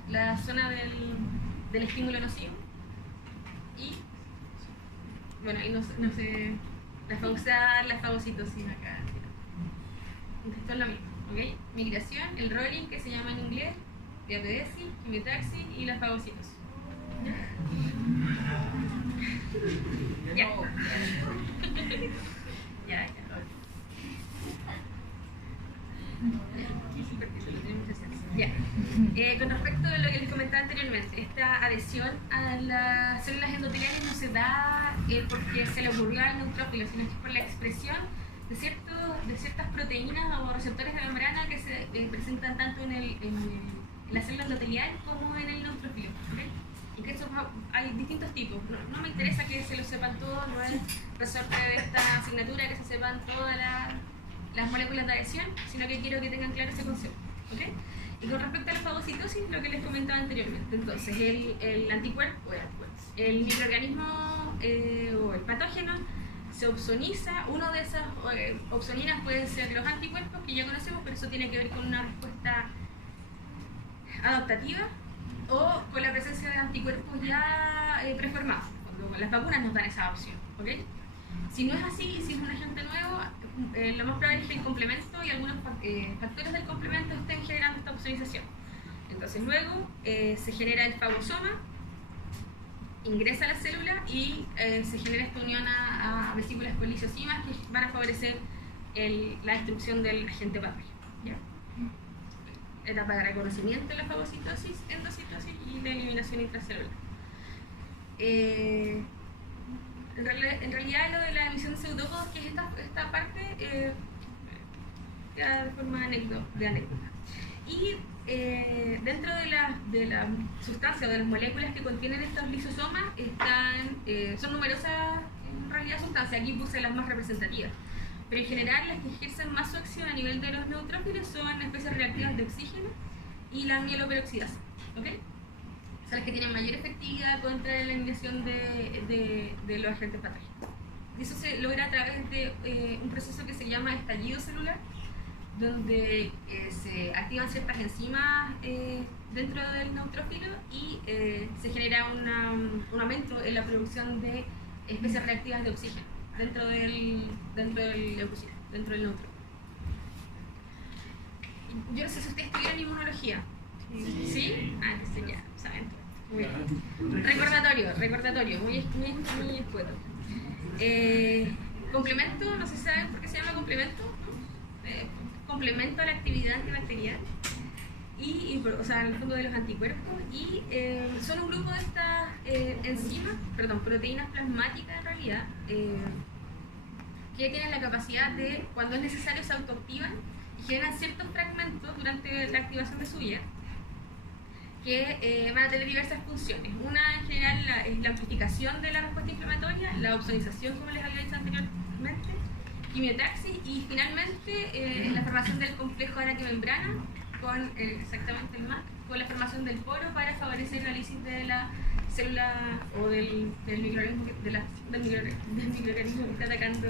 la zona del estímulo nocivo. Y bueno, ahí no sé, la fagocitosis acá. Esto es lo mismo, ¿ok? Migración, el rolling, que se llama en inglés, diapedesis, quimiotaxis y la fagocitosis. Ya. Ya. Ya. Con respecto a lo que les comentaba anteriormente, esta adhesión a las células endoteliales no se da porque se le ocurrió al neutrófilo, sino que es por la expresión de ciertas proteínas o receptores de membrana que se presentan tanto en la célula endotelial como en el neutrófilo. ¿Okay? Y que hay distintos tipos. No me interesa que se lo sepan todos, no es resorte de esta asignatura que se sepan todas las moléculas de adhesión, sino que quiero que tengan claro ese concepto. ¿Okay? Y con respecto a la fagocitosis, lo que les comentaba anteriormente, entonces el anticuerpo, el microorganismo o el patógeno se opsoniza. Uno de esas opsoninas pueden ser los anticuerpos que ya conocemos, pero eso tiene que ver con una respuesta adaptativa o con la presencia de anticuerpos ya preformados. Cuando las vacunas nos dan esa opción. ¿Okay? Si no es así, si es un agente nuevo, lo más probable es que el complemento y algunos factores del complemento estén generando esta opsonización. Entonces luego se genera el fagosoma, ingresa a la célula y se genera esta unión a vesículas con lisocimas que van a favorecer la destrucción del agente patógeno. ¿Ya? Etapa de reconocimiento de la fagocitosis, endocitosis y de eliminación intracelular. En realidad lo de la emisión de pseudópodos, que es esta parte, queda de forma de anécdota. Y dentro de la sustancia o de las moléculas que contienen estos lisosomas son numerosas en realidad sustancias. Aquí puse las más representativas. Pero en general las que ejercen más su acción a nivel de los neutrófilos son especies reactivas de oxígeno y la mieloperoxidasa. ¿Okay? Son las que tienen mayor efectividad contra la eliminación de los agentes patógenos. Y eso se logra a través de un proceso que se llama estallido celular, donde se activan ciertas enzimas dentro del neutrófilo y se genera un aumento en la producción de especies reactivas de oxígeno dentro del leucocito, dentro del neutrófilo. Yo no sé si ustedes estudiaron inmunología. ¿Sí? Ah, sí, ya, saben. Muy bien. Recordatorio, muy escueto. Complemento, no sé si saben por qué se llama complemento. Complemento a la actividad antibacterial o sea, en el fondo de los anticuerpos, y son un grupo de estas proteínas plasmáticas en realidad, que tienen la capacidad de, cuando es necesario, se autoactivan y generan ciertos fragmentos durante la activación de su vía que van a tener diversas funciones. Una en general es la amplificación de la respuesta inflamatoria, la opsonización, como les había dicho anteriormente, quimiotaxis y finalmente la formación del complejo araquimembrana con exactamente el MAC, con la formación del poro para favorecer la lisis de la célula o del microorganismo que está atacando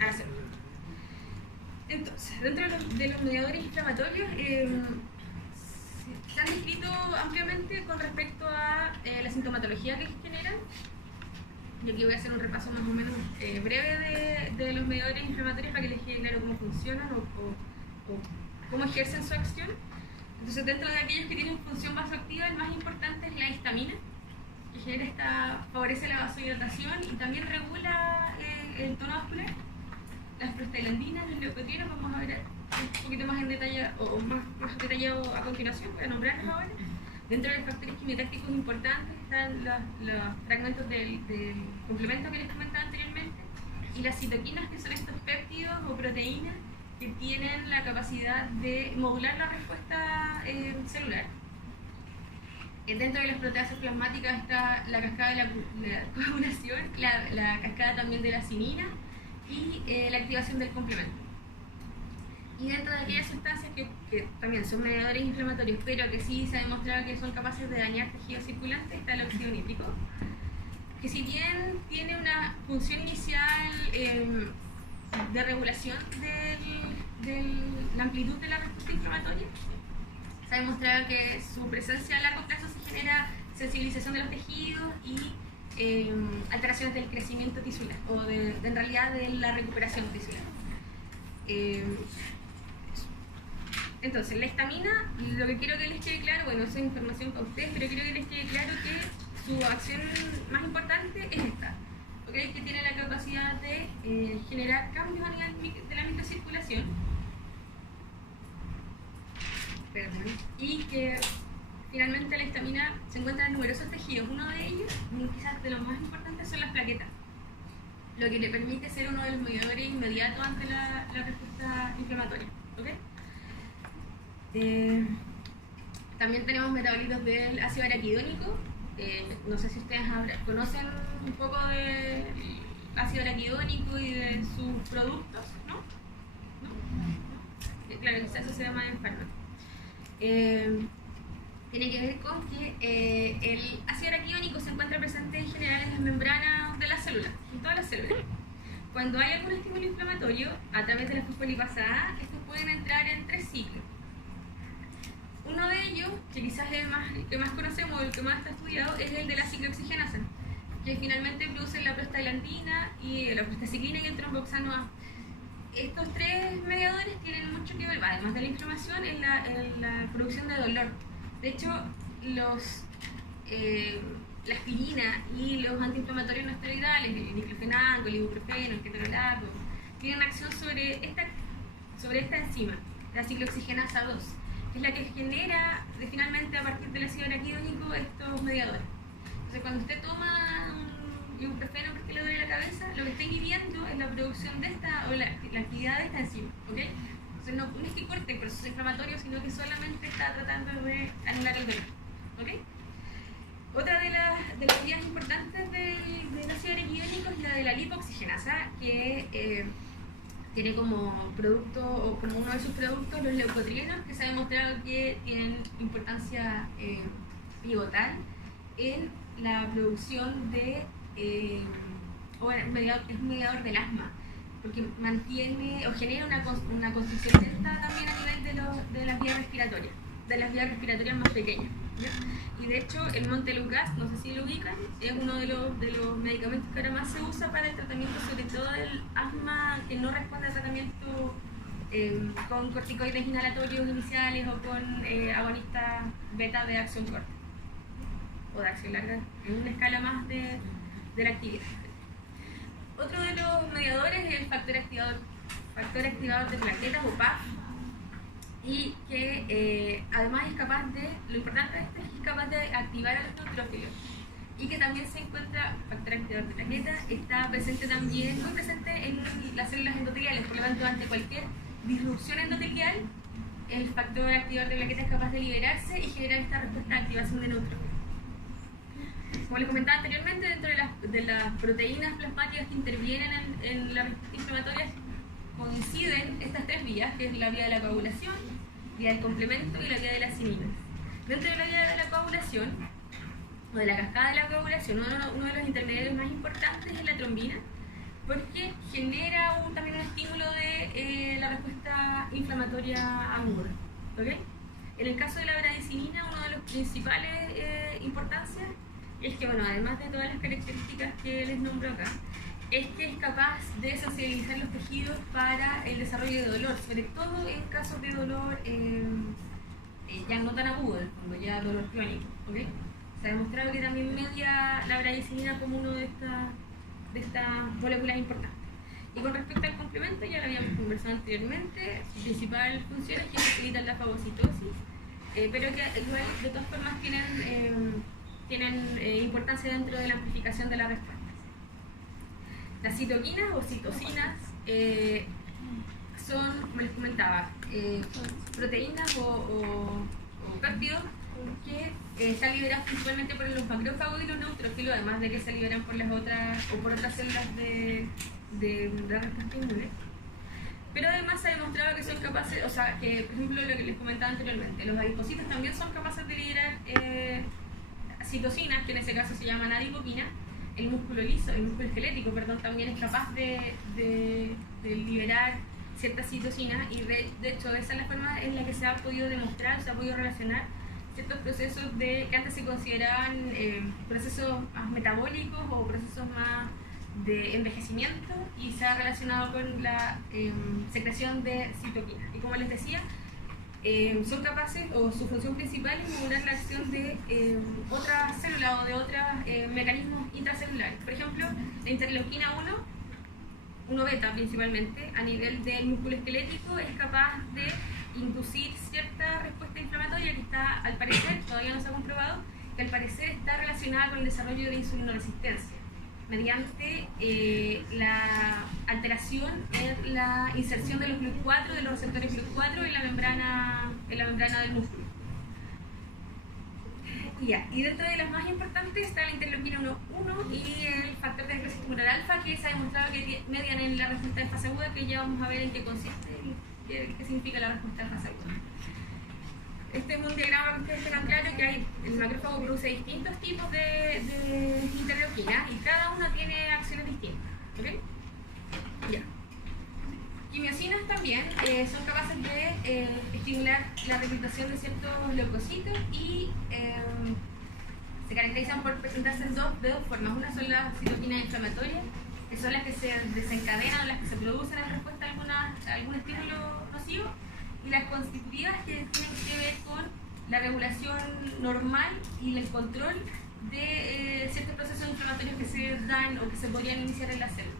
a la célula. Entonces, dentro de los mediadores inflamatorios se han descrito ampliamente con respecto a la sintomatología que generan. Y aquí voy a hacer un repaso más o menos breve de los mediadores inflamatorios para que les quede claro cómo funcionan o cómo ejercen su acción. Entonces, dentro de aquellos que tienen función vasoactiva, el más importante es la histamina, que favorece la vasodilatación y también regula el tono vascular. Las prostaglandinas, los leucotrienos, vamos a ver un poquito más en detalle o más detallado a continuación, voy a nombrarlos ahora. Dentro de los factores quimiotácticos importantes están los fragmentos del complemento que les comentaba anteriormente y las citoquinas, que son estos péptidos o proteínas que tienen la capacidad de modular la respuesta celular. Dentro de las proteasas plasmáticas está la cascada de la coagulación, la cascada también de la cinina y la activación del complemento. Y dentro de aquellas sustancias que también son mediadores inflamatorios, pero que sí se ha demostrado que son capaces de dañar tejido circulante, está el óxido nítrico, que si bien tiene una función inicial de regulación de la amplitud de la respuesta inflamatoria, se ha demostrado que su presencia a largo plazo se genera sensibilización de los tejidos y alteraciones del crecimiento tisular, o en realidad de la recuperación tisular. Entonces, la histamina, lo que quiero que les quede claro, bueno, eso es información para ustedes, pero quiero que les quede claro que su acción más importante es esta, ¿okay? Que tiene la capacidad de generar cambios a nivel de la microcirculación. Perdón. Y que finalmente la histamina se encuentra en numerosos tejidos. Uno de ellos, y quizás de los más importantes, son las plaquetas, lo que le permite ser uno de los mediadores inmediatos ante la respuesta inflamatoria. ¿Okay? También tenemos metabolitos del ácido araquidónico. No sé si ustedes conocen un poco del ácido araquidónico y de sus productos, ¿no? ¿No? Claro, quizás eso se llama en fármaco. Tiene que ver con que el ácido araquidónico se encuentra presente en general en las membranas de las células, en todas las células. Cuando hay algún estímulo inflamatorio, a través de la fosfolipasa A, estos pueden entrar en 3 ciclos. Uno de ellos, que quizás es el que más conocemos, el que más está estudiado, es el de la ciclooxigenasa, que finalmente produce la prostaglandina y la prostaciclina y el tromboxano A. Estos 3 mediadores tienen mucho que ver, además de la inflamación, en la producción de dolor. De hecho, la aspirina y los antiinflamatorios no esteroidales, el diclofenaco, el ibuprofeno, el ketorolaco, tienen acción sobre esta enzima, la ciclooxigenasa 2, que es la que genera finalmente a partir del ácido araquidónico estos mediadores. Entonces, cuando usted toma un ibuprofeno porque le duele la cabeza, lo que está inhibiendo es la producción de esta, o la actividad de esta enzima, ¿ok? Entonces, no es que corte el proceso inflamatorio, sino que solamente está tratando de anular el dolor, ¿ok? Otra de las vías importantes del ácido araquidónico es la de la lipoxigenasa, que tiene como producto, o como uno de sus productos, los leucotrienos, que se ha demostrado que tienen importancia pivotal en la producción de, es un mediador del asma, porque mantiene o genera una constricción lenta también a nivel de las vías respiratorias más pequeñas, ¿ya? Y de hecho el Montelukast, no sé si lo ubican, es uno de los medicamentos que ahora más se usa para el tratamiento, sobre todo del asma que no responde a tratamiento con corticoides inhalatorios iniciales o con agonistas beta de acción corta o de acción larga, en una escala más de la actividad. Otro de los mediadores es el factor activador de plaquetas o PAF, y que además es capaz de, lo importante de esto es que es capaz de activar a los neutrófilos, y que también se encuentra, factor activador de plaquetas, está presente también, muy presente en las células endoteliales. Por lo tanto, ante cualquier disrupción endotelial, el factor activador de plaquetas es capaz de liberarse y generar esta respuesta de activación de neutrófilos. Como les comentaba anteriormente, dentro de las proteínas plasmáticas que intervienen en la respuesta inflamatoria coinciden estas 3 vías, que es la vía de la coagulación, vía del complemento y la vía de las cininas. Dentro de la vía de la coagulación, o de la cascada de la coagulación, uno de los intermediarios más importantes es la trombina, porque genera también un estímulo de la respuesta inflamatoria aguda, ¿okay? En el caso de la bradicinina, uno de los principales importancias es que, bueno, además de todas las características que les nombro acá, es que es capaz de sensibilizar los tejidos para el desarrollo de dolor, sobre todo en casos de dolor ya no tan agudo, en el fondo, ya dolor crónico, ¿okay? Se ha demostrado que también media la bradicinina como una de estas moléculas importantes. Y con respecto al complemento, ya lo habíamos conversado anteriormente, su principal función es que facilitan la fagocitosis, pero que igual de todas formas tienen importancia dentro de la amplificación de la respuesta. Las citoquinas o citocinas son, como les comentaba, proteínas o péptidos que están liberados principalmente por los macrófagos y los neutrófilos, además de que se liberan por las otras o por otras células de la respuesta inmune. Pero además se ha demostrado que son capaces, o sea, que por ejemplo lo que les comentaba anteriormente, los adipocitos también son capaces de liberar citocinas, que en ese caso se llaman adipokina. El músculo liso, el músculo esquelético, perdón, también es capaz de liberar ciertas citocinas, y de hecho esa es la forma en la que se ha podido demostrar, se ha podido relacionar ciertos procesos que antes se consideraban procesos más metabólicos o procesos más de envejecimiento, y se ha relacionado con la secreción de citoquinas. Y como les decía, son capaces, o su función principal es modular la acción de otras células o de otros mecanismos intracelulares. Por ejemplo, la interleuquina 1 beta principalmente, a nivel del músculo esquelético, es capaz de inducir cierta respuesta inflamatoria que está, al parecer, todavía no se ha comprobado, que al parecer está relacionada con el desarrollo de insulinoresistencia, mediante la alteración en la inserción de los GLUT4, de los receptores GLUT4 en la membrana del músculo. Y dentro de las más importantes está la interleuquina 1 y el factor de necrosis tumoral alfa, que se ha demostrado que median en la respuesta de fase aguda, que ya vamos a ver en qué consiste y qué significa la respuesta de fase aguda. Este es un diagrama para que ustedes tengan claro que el macrófago produce distintos tipos de interleuquinas y cada una tiene acciones distintas. ¿Okay? Ya. Quimiosinas también son capaces de estimular la reclutación de ciertos leucocitos y se caracterizan por presentarse de dos formas. Una son las citoquinas inflamatorias, que son las que se desencadenan o las que se producen en respuesta a algún estímulo nocivo, y las constitutivas, que tienen que ver con la regulación normal y el control de ciertos procesos inflamatorios que se dan o que se podrían iniciar en la célula.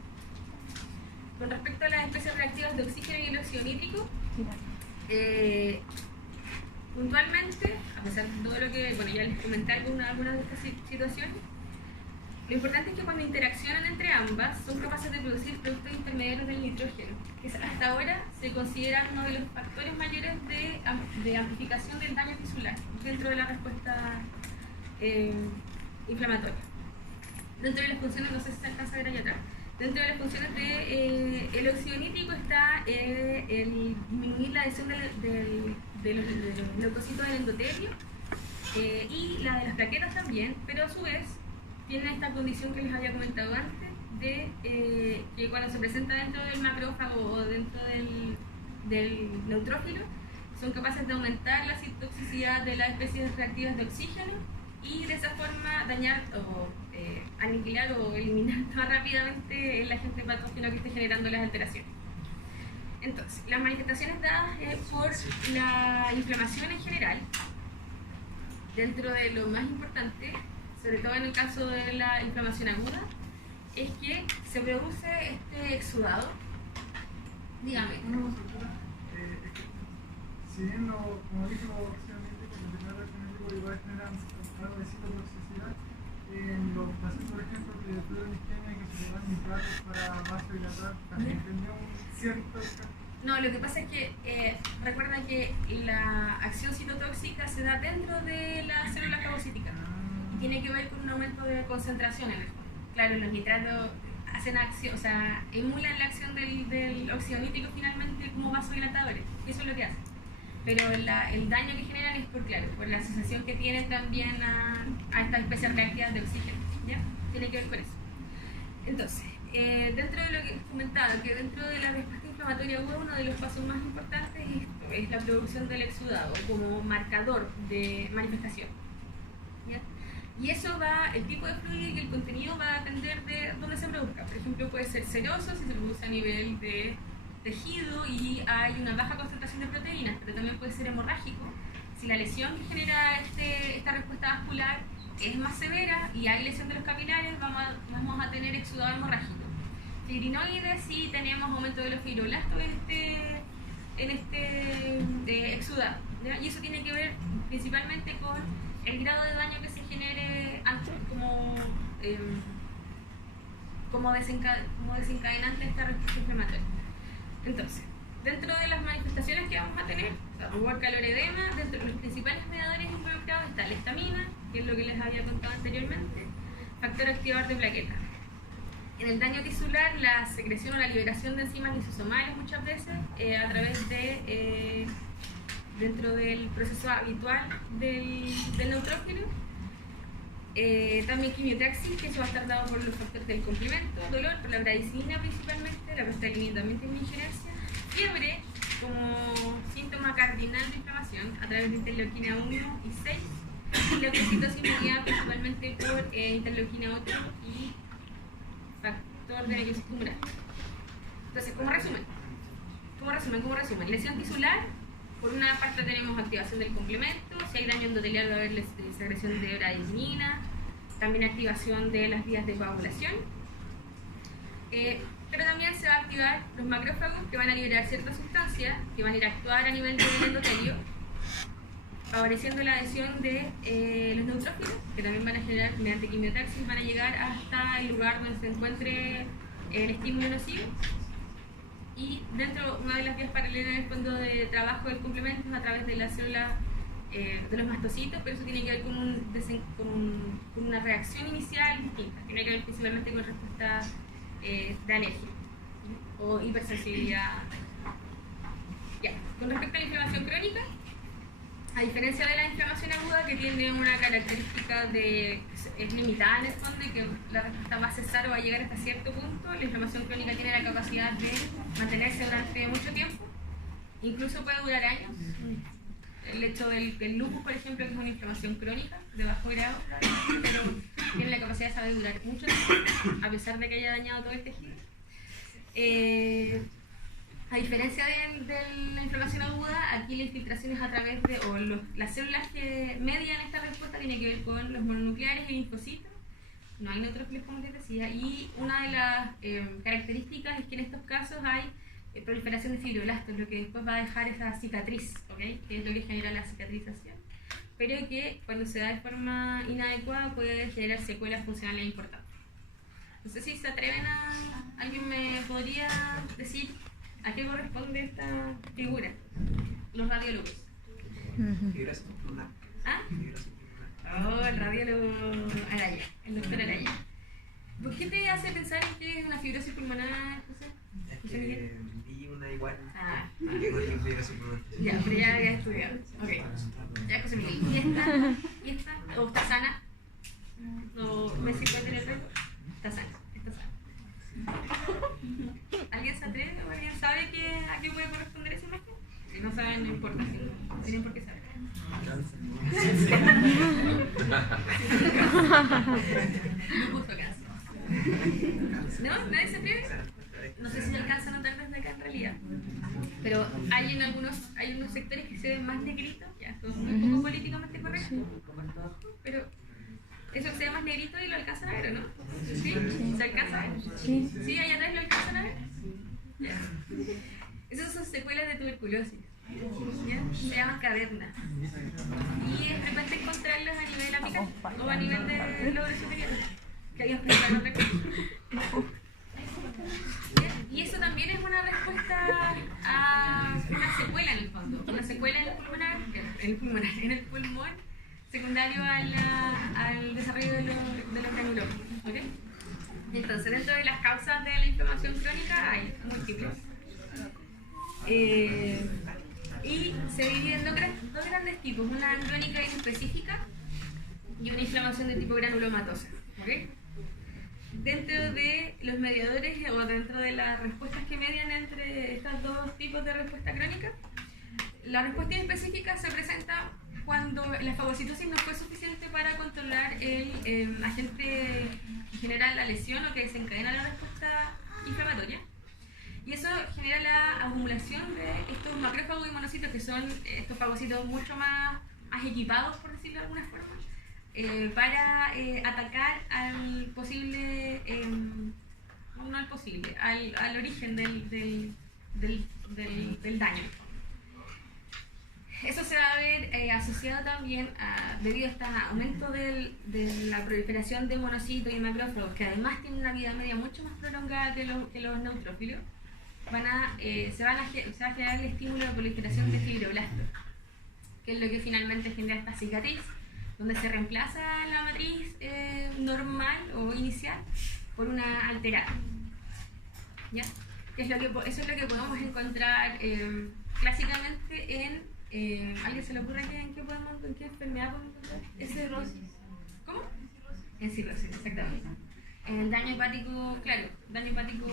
Con respecto a las especies reactivas de oxígeno y el óxido nítrico, puntualmente, a pesar de todo lo que, bueno, ya les comenté algunas de estas situaciones, lo importante es que cuando interaccionan entre ambas son capaces de producir productos intermediarios del nitrógeno, que hasta ahora se considera uno de los factores mayores de amplificación del daño tisular dentro de la respuesta inflamatoria. Dentro de las funciones, no sé si se alcanza a ver allá atrás, dentro de las funciones del óxido nítrico está el disminuir la adhesión de los leucocitos del endotelio y la de las plaquetas también, pero a su vez tiene esta condición que les había comentado antes de que cuando se presenta dentro del macrófago o dentro del neutrófilo son capaces de aumentar la citotoxicidad de las especies reactivas de oxígeno y de esa forma dañar o aniquilar o eliminar más rápidamente el agente patógeno que esté generando las alteraciones. Entonces, las manifestaciones dadas por la inflamación en general, dentro de lo más importante, sobre todo en el caso de la inflamación aguda, es que se produce este exudado. Dígame. Si bien como dijo óxido nítrico, el determinado óxido nítrico igual generan algo de citotoxicidad, en los pacientes, por ejemplo, que tuvieron isquemia y que se le dan nitratos para vasodilatar, también tendría un cierto... No, lo que pasa es que recuerda que la acción citotóxica se da dentro de las células fagocíticas y tiene que ver con un aumento de concentración en el fondo. Claro, los nitratos hacen acción, o sea, emulan la acción del óxido nítrico finalmente como vasodilatadores, y eso es lo que hacen. Pero el daño que generan es por la asociación que tienen también a estas especies reactivas de oxígeno, ¿ya? Tiene que ver con eso. Entonces, dentro de lo que comentaba, que dentro de la respuesta inflamatoria aguda, uno de los pasos más importantes es la producción del exudado como marcador de manifestación, ¿ya? Y eso el tipo de fluido y el contenido va a depender de dónde se produzca. Por ejemplo, puede ser seroso si se produce a nivel de tejido y hay una baja concentración de proteínas, pero también puede ser hemorrágico si la lesión que genera esta respuesta vascular es más severa y hay lesión de los capilares, vamos a tener exudado hemorrágico. Fibrinoides, si tenemos aumento de los fibroblastos en este exudado, ¿ya? Y eso tiene que ver principalmente con el grado de daño que se genere como desencadenante de esta respuesta inflamatoria. Entonces, dentro de las manifestaciones que vamos a tener, rubor, calor, edema, dentro de los principales mediadores involucrados está la histamina, que es lo que les había contado anteriormente, factor activador de plaquetas. En el daño tisular, la secreción o la liberación de enzimas lisosomales muchas veces a través de dentro del proceso habitual del neutrófilo. También quimiotaxis, que eso va a estar dado por los factores del complemento, dolor, por la bradicina principalmente, la prostaglandina también tiene injerencia, fiebre como síntoma cardinal de inflamación a través de interleuquina 1 y 6, y la leucocitosis mediada principalmente por interleuquina 8 y factor de necrosis tumoral. Entonces, como resumen, lesión tisular por una parte tenemos activación del complemento, si hay daño endotelial va a haber secreción de bradykinin, también activación de las vías de coagulación, pero también se va a activar los macrófagos que van a liberar ciertas sustancias que van a ir a actuar a nivel del endotelio, favoreciendo la adhesión de los neutrófilos, que también van a generar, mediante quimiotaxis, van a llegar hasta el lugar donde se encuentre el estímulo nocivo. Y dentro, una de las vías paralelas en el fondo de trabajo del complemento es a través de las células de los mastocitos, pero eso tiene que ver con una reacción inicial distinta, tiene que ver principalmente con respuesta de alergia o hipersensibilidad. Ya. Con respecto a la inflamación crónica, a diferencia de la inflamación aguda, que tiene una característica es limitada en el fondo y que la respuesta va a cesar o va a llegar hasta cierto punto, la inflamación crónica tiene la capacidad de mantenerse durante mucho tiempo, incluso puede durar años. El hecho del lupus, por ejemplo, que es una inflamación crónica de bajo grado, pero tiene la capacidad de saber durar mucho tiempo, a pesar de que haya dañado todo el tejido. A diferencia de la inflamación aguda, aquí la infiltración es a través de, las células que median esta respuesta tiene que ver con los mononucleares y linfocitos, no hay neutrófilos como les decía, y una de las características es que en estos casos hay proliferación de fibroblastos, lo que después va a dejar esa cicatriz, ¿okay? Que es lo que genera la cicatrización, pero que cuando se da de forma inadecuada puede generar secuelas funcionales importantes. No sé si se atreven ¿alguien me podría decir a qué corresponde esta figura? Los radiólogos. Fibración pulmonar. ¿Ah? Fibración pulmonar. Oh, el radiólogo Araya, el doctor Araya. ¿Por qué te hace pensar en que es una fibrosis pulmonar, José? Es que vi una igual. Ah, Que no tiene fibración pulmonar. ya, pero ya había estudiado. Ok. Ya, José Miguel. ¿Y esta? ¿O está sana? ¿O Messi puede tener riesgo? Está sana. Está sana. ¿Alguien se atreve o alguien sabe a qué puede corresponder esa imagen? Si no saben, no importa. Si tienen por qué saber. Lupus o cáncer. ¿No? ¿Nadie se atreve? No sé si se alcanza a notar desde acá en realidad. Pero hay unos sectores que se ven más negritos, ya, son un poco políticamente correctos, pero eso se ve más negrito y lo alcanzan a ver, ¿o no? ¿Sí? ¿Se alcanza a ver? Sí. ¿Sí? ¿Allá atrás lo alcanzan a ver? Ya. Esas son secuelas de tuberculosis. ¿Ya? Se llaman cavernas. Y es frecuente encontrarlas a nivel apical o a nivel de lóbulo superior. Que hay explicar otra cosa. Y eso también es una respuesta a una secuela en el fondo. Una secuela en el pulmón secundario al desarrollo de los granulómenos. ¿Okay? Entonces, dentro de las causas de la inflamación crónica hay múltiples. Y se dividen en dos grandes tipos, una crónica inespecífica y una inflamación de tipo granulomatosa. ¿Okay? Dentro de los mediadores o dentro de las respuestas que median entre estos dos tipos de respuesta crónica, la respuesta inespecífica se presenta cuando la fagocitosis no fue suficiente para controlar el agente que genera la lesión o que desencadena la respuesta inflamatoria. Y eso genera la acumulación de estos macrófagos y monocitos, que son estos fagocitos mucho más equipados, por decirlo de alguna forma, para atacar al posible, no al posible, al origen del daño. Eso se va a ver asociado también debido a este aumento de la proliferación de monocitos y macrófagos, que además tienen una vida media mucho más prolongada que los neutrófilos. Se va a generar el estímulo de proliferación de fibroblastos, que es lo que finalmente genera esta cicatriz, donde se reemplaza la matriz normal o inicial por una alterada. ¿Ya? Eso es lo que podemos encontrar clásicamente en... ¿Alguien se le ocurre en qué enfermedad podemos encontrar? ¿Es cirrosis? ¿Cómo? En cirrosis, exactamente. En daño hepático, claro, daño hepático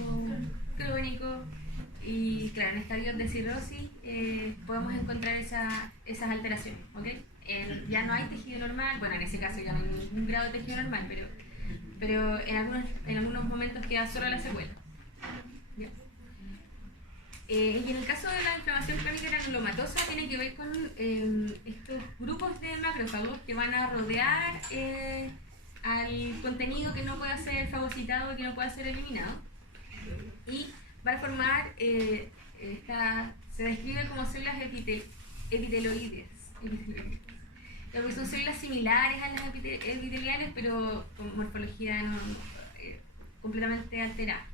crónico, y claro, en estadios de cirrosis podemos encontrar esas alteraciones, ¿ok? Ya no hay tejido normal, bueno, en ese caso ya no hay ningún grado de tejido normal, pero en algunos momentos queda solo la secuela. ¿Ya? Y en el caso de la inflamación crónica granulomatosa tiene que ver con estos grupos de macrófagos que van a rodear al contenido que no pueda ser fagocitado, que no pueda ser eliminado, y van a formar, se describe como células epiteloides, que son células similares a las epiteliales, pero con morfología completamente alterada.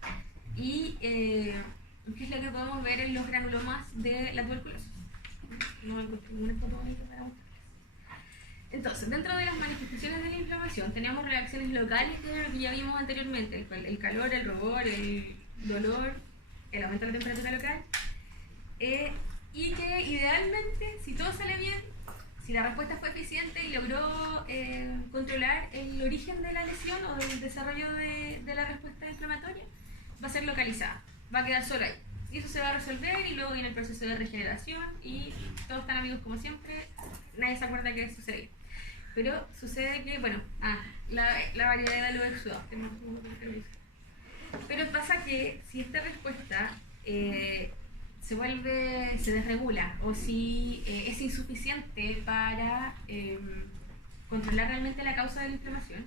Y ¿qué es lo que podemos ver en los granulomas de la tuberculosis? No encontré ninguna foto bonita para mostrarles. Entonces, dentro de las manifestaciones de la inflamación tenemos reacciones locales, que es lo que ya vimos anteriormente: el calor, el rubor, el dolor, el aumento de la temperatura local, y que idealmente, si todo sale bien, si la respuesta fue eficiente y logró controlar el origen de la lesión o del desarrollo de la respuesta inflamatoria, va a ser localizada, va a quedar solo ahí. Y eso se va a resolver y luego viene el proceso de regeneración y todos están amigos como siempre, nadie se acuerda que sucedió. Pero sucede que, bueno, la variedad de los exudados, pero pasa que si esta respuesta se desregula o si es insuficiente para controlar realmente la causa de la inflamación,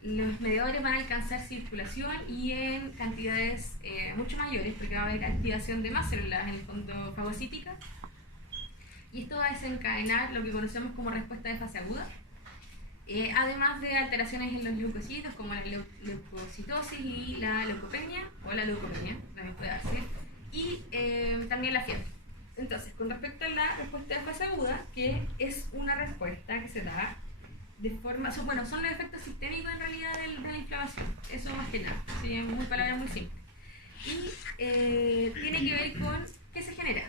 los mediadores van a alcanzar circulación y en cantidades mucho mayores, porque va a haber activación de más células en el fondo fagocíticas, y esto va a desencadenar lo que conocemos como respuesta de fase aguda, además de alteraciones en los leucocitos como la leucocitosis y la leucopenia, o la leucopenia también puede darse, y también la fiebre. Entonces, con respecto a la respuesta de fase aguda, que es una respuesta que se da de forma, son los efectos sistémicos en realidad de la inflamación, eso más que nada, ¿sí? En palabras muy simples. Y tiene que ver con qué se genera.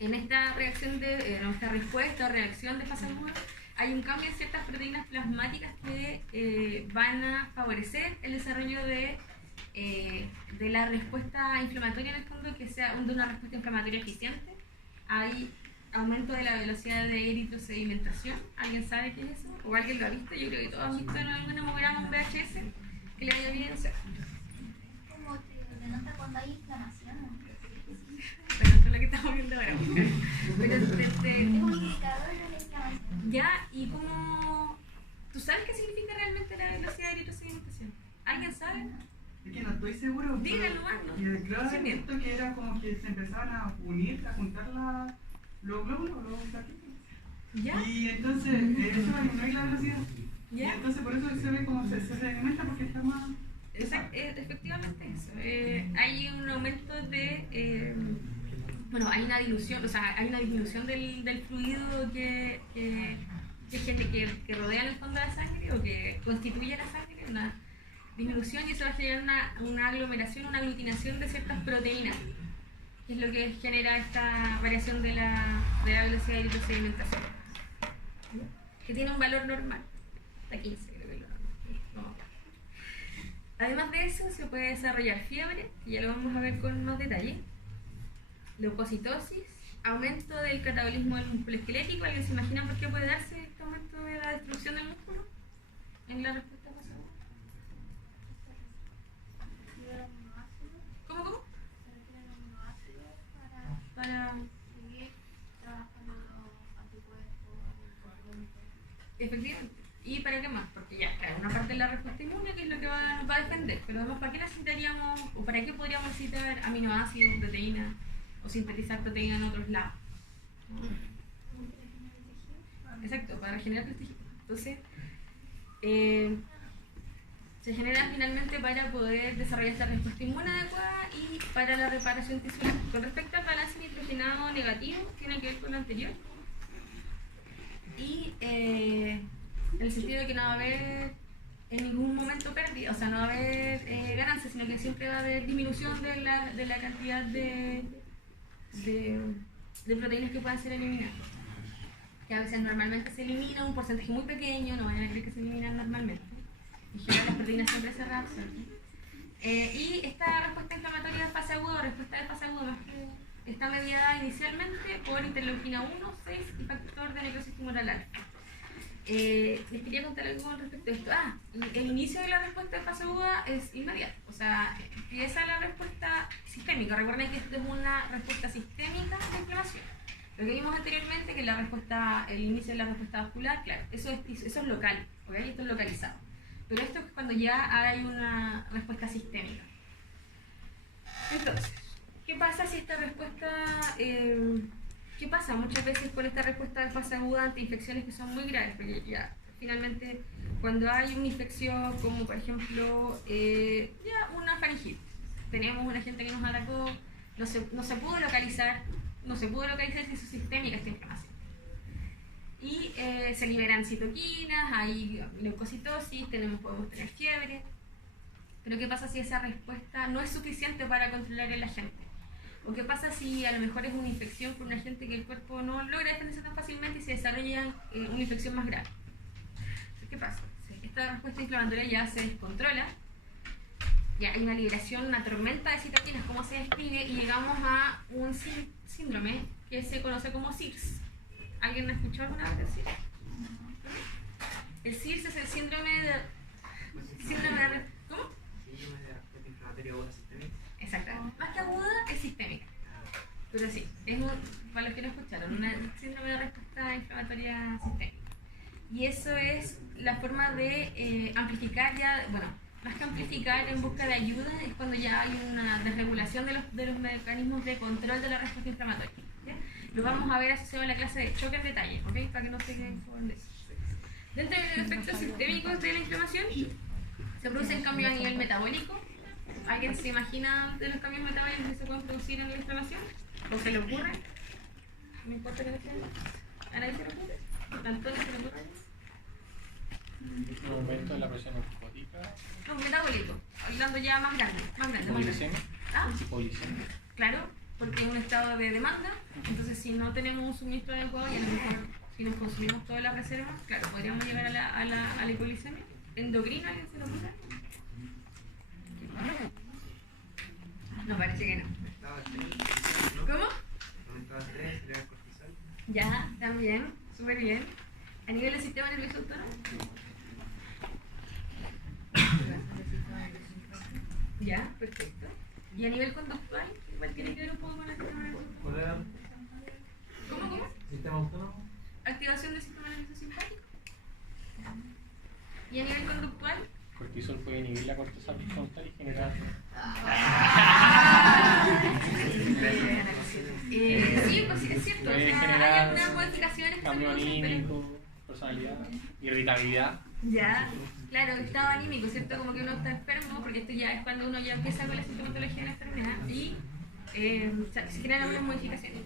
En esta reacción esta respuesta o reacción de fase aguda, hay un cambio en ciertas proteínas plasmáticas que van a favorecer el desarrollo de la respuesta inflamatoria, en el fondo, que sea de una respuesta inflamatoria eficiente. Hay aumento de la velocidad de eritrosedimentación. ¿Alguien sabe qué es eso? ¿O alguien lo ha visto? Yo creo que todos han visto en algún hemograma un VHS que le vaya a evidenciar. Como te denota cuando hay inflamación, ¿no? Pero esto es lo que estamos viendo ahora. Pero Es un indicador de la inflamación. ya, ¿y cómo? ¿Tú sabes qué significa realmente la velocidad de eritrosedimentación? ¿Alguien sabe? Es que no estoy seguro. Díganlo, Arno. Y claro, Sí, bien. esto que era como que se empezaban a unir, a juntar los glóbulos, los platitos. ¿Ya? Y entonces, eso va a disminuir la velocidad. Y ¿Ya? entonces por eso se ve como se segmenta porque está más... Efectivamente eso. Hay un aumento de... hay una dilución, o sea, hay una disminución del fluido que rodea en el fondo de la sangre o que constituye la sangre, una disminución, y eso va a generar una aglomeración, una aglutinación de ciertas proteínas, que es lo que genera esta variación de la velocidad de eritrosedimentación, que tiene un valor normal, hasta 15 creo que es lo normal. Además de eso, se puede desarrollar fiebre, que ya lo vamos a ver con más detalle, leucocitosis, aumento del catabolismo del músculo esquelético. ¿Alguien se imagina por qué puede darse este aumento de la destrucción del músculo en la respuesta pasada? ¿Cómo? Para efectivamente. ¿Y para qué más? Porque ya, claro, una parte de la respuesta inmune, que es lo que nos va a defender, pero además, ¿para qué necesitaríamos, o para qué podríamos necesitar aminoácidos, proteínas, o sintetizar proteínas en otros lados? Exacto, para regenerar el tejido. Entonces, se genera finalmente para poder desarrollar esta respuesta inmune adecuada y para la reparación tisular. Con respecto al balance nitrogenado negativo, tiene que ver con lo anterior. Y en el sentido de que no va a haber en ningún momento pérdida, o sea, no va a haber ganancia, sino que siempre va a haber disminución de la cantidad de proteínas que puedan ser eliminadas. Que a veces normalmente se elimina un porcentaje muy pequeño, no vayan a creer que se eliminan normalmente. En general las proteínas siempre se reabsorben. Y esta respuesta inflamatoria de fase aguda, respuesta de fase aguda, está mediada inicialmente por interleuquina 1, 6 y factor de necrosis tumoral alfa. les quería contar algo con respecto a esto. El inicio de la respuesta de fase aguda es inmediato, o sea, empieza la respuesta sistémica. Recuerden que esto es una respuesta sistémica de inflamación. Lo que vimos anteriormente, que el inicio de la respuesta vascular, claro, eso es local, ¿ok? Esto es localizado. Pero esto es cuando ya hay una respuesta sistémica. Entonces, ¿qué pasa si esta respuesta... ¿Qué pasa muchas veces con esta respuesta de fase aguda ante infecciones que son muy graves? Porque ya, finalmente, cuando hay una infección como por ejemplo ya una faringitis, tenemos una gente que nos atacó, no se pudo localizar si hizo sistémica esta inflamación. Y se liberan citoquinas, hay leucocitosis, podemos tener fiebre. Pero ¿qué pasa si esa respuesta no es suficiente para controlar el agente? ¿O qué pasa si a lo mejor es una infección por un agente que el cuerpo no logra defenderse tan fácilmente y se desarrolla una infección más grave? Entonces, ¿qué pasa? Esta respuesta inflamatoria ya se descontrola, ya hay una liberación, una tormenta de citoquinas, como se describe, y llegamos a un síndrome que se conoce como CIRS. ¿Alguien ha escuchado alguna vez del CIRS? El CIRS es el síndrome de... ¿Cómo? Síndrome de respuesta inflamatoria aguda sistémica. Exactamente. Más que aguda, es sistémica. Pero sí, para los que no escucharon, un síndrome de respuesta inflamatoria sistémica. Y eso es la forma de amplificar más que amplificar en busca de ayuda, es cuando ya hay una desregulación de los mecanismos de control de la respuesta inflamatoria. ¿Ya? Lo vamos a ver asociado a la clase de choque en detalle, ¿ok? Para que no se queden con eso. Dentro de los efectos sistémicos de la inflamación, se producen cambios a nivel metabólico. ¿Alguien se imagina de los cambios metabólicos que se pueden producir en la inflamación? ¿O se le ocurre? No importa que no sea. ¿A nadie se le ocurre? ¿A Antonio se le ocurre? Un aumento de la presión osmótica. No, metabólico. Hablando ya más grande. Hipoglicemia. ¿Ah? Hipoglicemia. Claro, porque es un estado de demanda. Entonces, si no tenemos un suministro adecuado, y a lo mejor si nos consumimos toda la reserva, claro, podríamos llegar a la hipoglicemia. ¿Endocrina alguien se le ocurre? No, parece que no. ¿Cómo? Ya, también, súper bien. A nivel del sistema nervioso autónomo. Ya, perfecto. Y a nivel conductual, igual tiene que ver un poco con el sistema nervioso autónomo. ¿Cómo? ¿Sistema autónomo? Activación del sistema nervioso simpático. Y a nivel conductual. Cortisol puede inhibir la corteza frontal y generar... Sí, pues es cierto. Puede hay generar algunas modificaciones que cambio se producen, anímico, personalidad, irritabilidad. Ya, claro, estado anímico, ¿cierto? Como que uno está enfermo, porque esto ya es cuando uno ya empieza con la sintomatología de la enfermedad y se generan algunas modificaciones.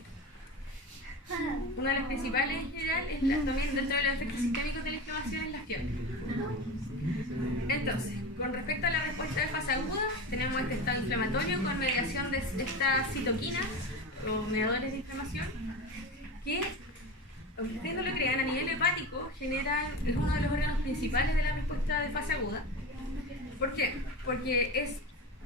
Una de las principales en general es también dentro de los efectos sistémicos de la inflamación es la fiebre. Entonces, con respecto a la respuesta de fase aguda, tenemos este estado inflamatorio con mediación de estas citoquinas o mediadores de inflamación que, aunque ustedes no lo crean, a nivel hepático es uno de los órganos principales de la respuesta de fase aguda. ¿Por qué? Porque es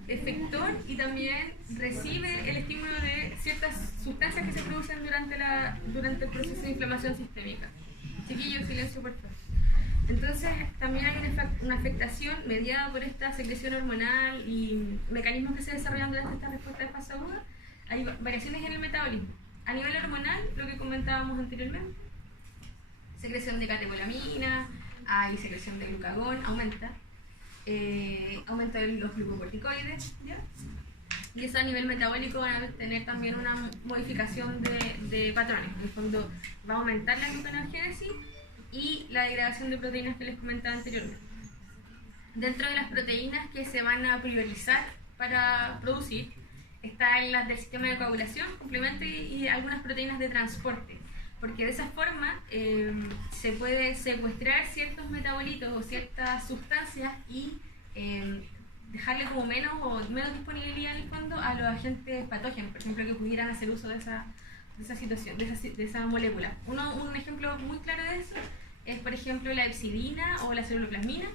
efector y también recibe el estímulo de ciertas sustancias que se producen durante el proceso de inflamación sistémica. Chiquillos, silencio por favor. Entonces también hay una afectación mediada por esta secreción hormonal y mecanismos que se desarrollan durante esta respuesta de fase aguda. Hay variaciones en el metabolismo. A nivel hormonal, lo que comentábamos anteriormente, secreción de catecolamina, hay secreción de glucagón, aumenta de los glucocorticoides, ¿ya? Y eso a nivel metabólico van a tener también una modificación de patrones. En el fondo va a aumentar la gluconeogénesis y la degradación de proteínas que les comentaba anteriormente. Dentro de las proteínas que se van a priorizar para producir están las del sistema de coagulación, complemento y algunas proteínas de transporte, porque de esa forma se puede secuestrar ciertos metabolitos o ciertas sustancias y dejarle como menos disponibilidad en el fondo a los agentes patógenos, por ejemplo, que pudieran hacer uso de esa situación, de esa molécula. Un ejemplo muy claro de eso es, por ejemplo, la epsidina o la ceruloplasmina,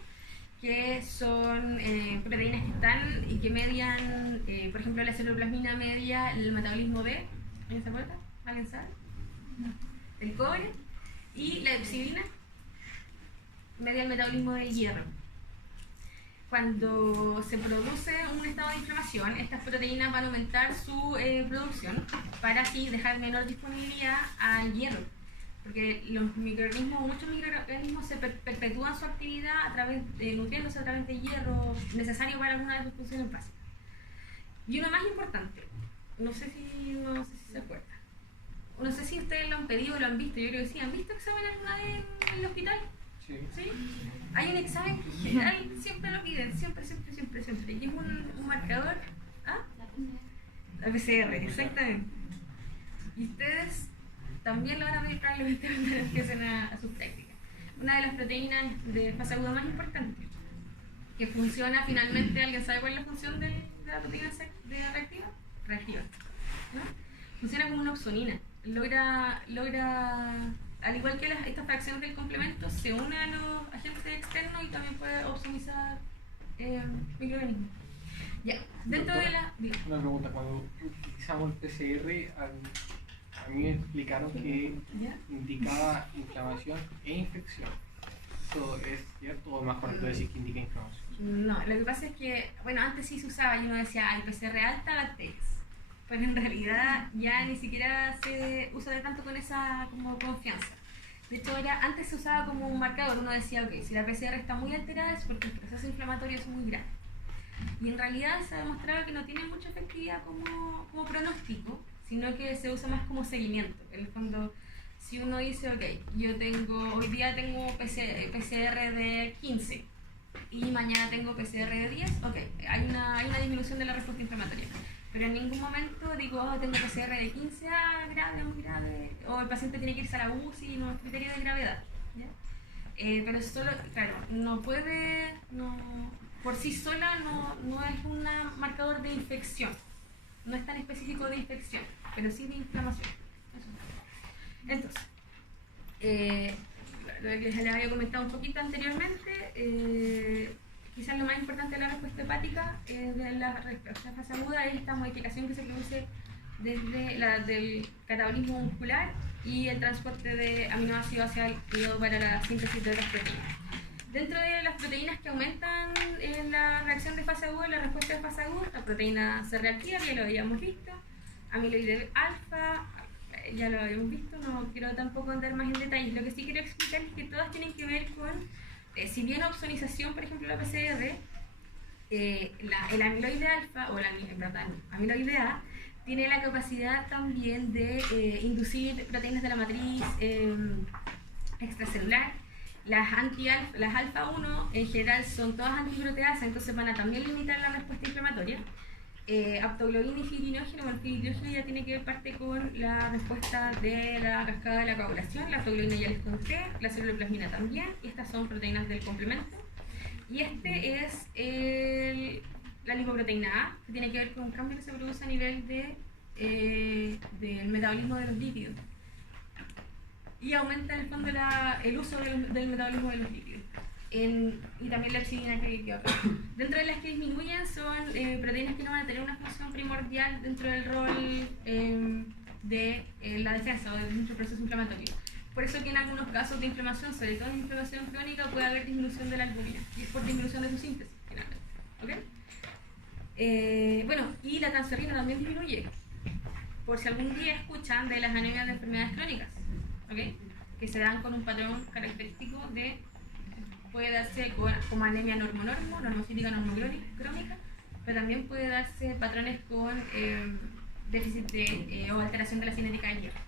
que son proteínas que están y que median, por ejemplo, la ceruloplasmina media el metabolismo B, ¿alguien se acuerda? ¿Alguien sabe? El cobre. Y la epsidina media el metabolismo del hierro. Cuando se produce un estado de inflamación, estas proteínas van a aumentar su producción para así dejar menor disponibilidad al hierro. Porque los microorganismos, muchos microorganismos se perpetúan su actividad a través de nutriéndose a través de hierro necesario para alguna de sus funciones básicas. Y uno más importante, no sé si se acuerda. No sé si ustedes lo han pedido o lo han visto, yo creo que sí. ¿Han visto exámenes alguna vez en el hospital? Sí. ¿Sí? Hay un examen que en general siempre lo piden, siempre. Y es un marcador. ¿Ah? La PCR, exactamente. Y ustedes también lo van a pedir probablemente cuando empiecen a sus prácticas. Una de las proteínas de fase aguda más importantes, que funciona finalmente, ¿alguien sabe cuál es la función de la proteína reactiva? Reactiva, ¿no? Funciona como una opsonina. Logra al igual que estas fracciones del complemento, se une a los agentes externos y también puede opsonizar microorganismos. Ya, dentro de la... Una pregunta, cuando utilizamos el PCR, a mí me explicaron que indicaba inflamación e infección. ¿Eso es cierto o es más correcto decir que indica inflamación? No, lo que pasa es que, bueno, antes sí se usaba y uno decía, hay PCR alta, bacterias. Pero en realidad ya ni siquiera se usa de tanto con esa como confianza. De hecho, antes se usaba como un marcador, uno decía, ok, si la PCR está muy alterada es porque el proceso inflamatorio es muy grande. Y en realidad se ha demostrado que no tiene mucha efectividad como pronóstico, sino que se usa más como seguimiento. En el fondo, si uno dice, ok, hoy día tengo PCR de 15 y mañana tengo PCR de 10, ok, hay una disminución de la respuesta inflamatoria. Pero en ningún momento digo, tengo PCR de 15, grave, muy grave, o el paciente tiene que irse a la UCI, no es criterio de gravedad. ¿Ya? Pero solo, claro, por sí sola no es un marcador de infección, no es tan específico de infección, pero sí de inflamación. Entonces, lo que les había comentado un poquito anteriormente, quizás lo más importante de la respuesta hepática de la fase aguda es esta modificación que se produce desde del catabolismo muscular y el transporte de aminoácidos hacia el hígado para la síntesis de las proteínas. Dentro de las proteínas que aumentan en la reacción de fase aguda, la respuesta de fase aguda, la proteína C reactiva, ya lo habíamos visto, amiloide alfa, ya lo habíamos visto, no quiero tampoco andar más en detalles. Lo que sí quiero explicar es que todas tienen que ver con, si bien opsonización, por ejemplo, la PCR, el amiloide alfa, o amiloide A, tiene la capacidad también de inducir proteínas de la matriz extracelular. Las alfa 1 en general son todas antiproteasas, entonces van a también limitar la respuesta inflamatoria. Aptoglobina y fibrinógeno, el fibrinógeno ya tiene que ver parte con la respuesta de la cascada de la coagulación. La aptoglobina ya les conté, la ceruloplasmina también, y estas son proteínas del complemento. Y este es la lipoproteína A, que tiene que ver con un cambio que se produce a nivel del metabolismo de los lípidos. Y aumenta en el fondo el uso del metabolismo de los lípidos. Y también la epsilina que dentro de las que disminuyen son proteínas que no van a tener una función primordial dentro del rol de la defensa o del proceso inflamatorio. Por eso que en algunos casos de inflamación, sobre todo en inflamación crónica, puede haber disminución de la albúmina y es por disminución de su síntesis finalmente. ¿Okay? Bueno, y la transferrina también disminuye, por si algún día escuchan de las anemias de enfermedades crónicas, ¿okay? Que se dan con un patrón característico de, puede darse como anemia normocítica normocrónica, pero también puede darse patrones con déficit o alteración de la cinética del hierro.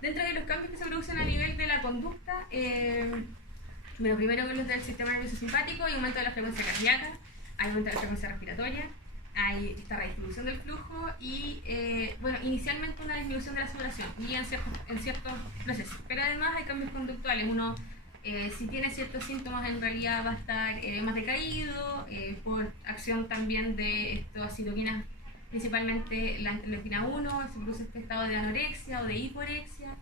Dentro de los cambios que se producen a nivel de la conducta, bueno, primero con los del sistema nervioso simpático, hay aumento de la frecuencia cardíaca, hay aumento de la frecuencia respiratoria, hay esta redistribución del flujo y, bueno, inicialmente una disminución de la sudoración y en ciertos procesos. Pero además hay cambios conductuales. Uno, si tiene ciertos síntomas, en realidad va a estar más decaído, por acción también de estas citoquinas, principalmente la interleuquina 1, se produce este estado de anorexia o de hiporexia,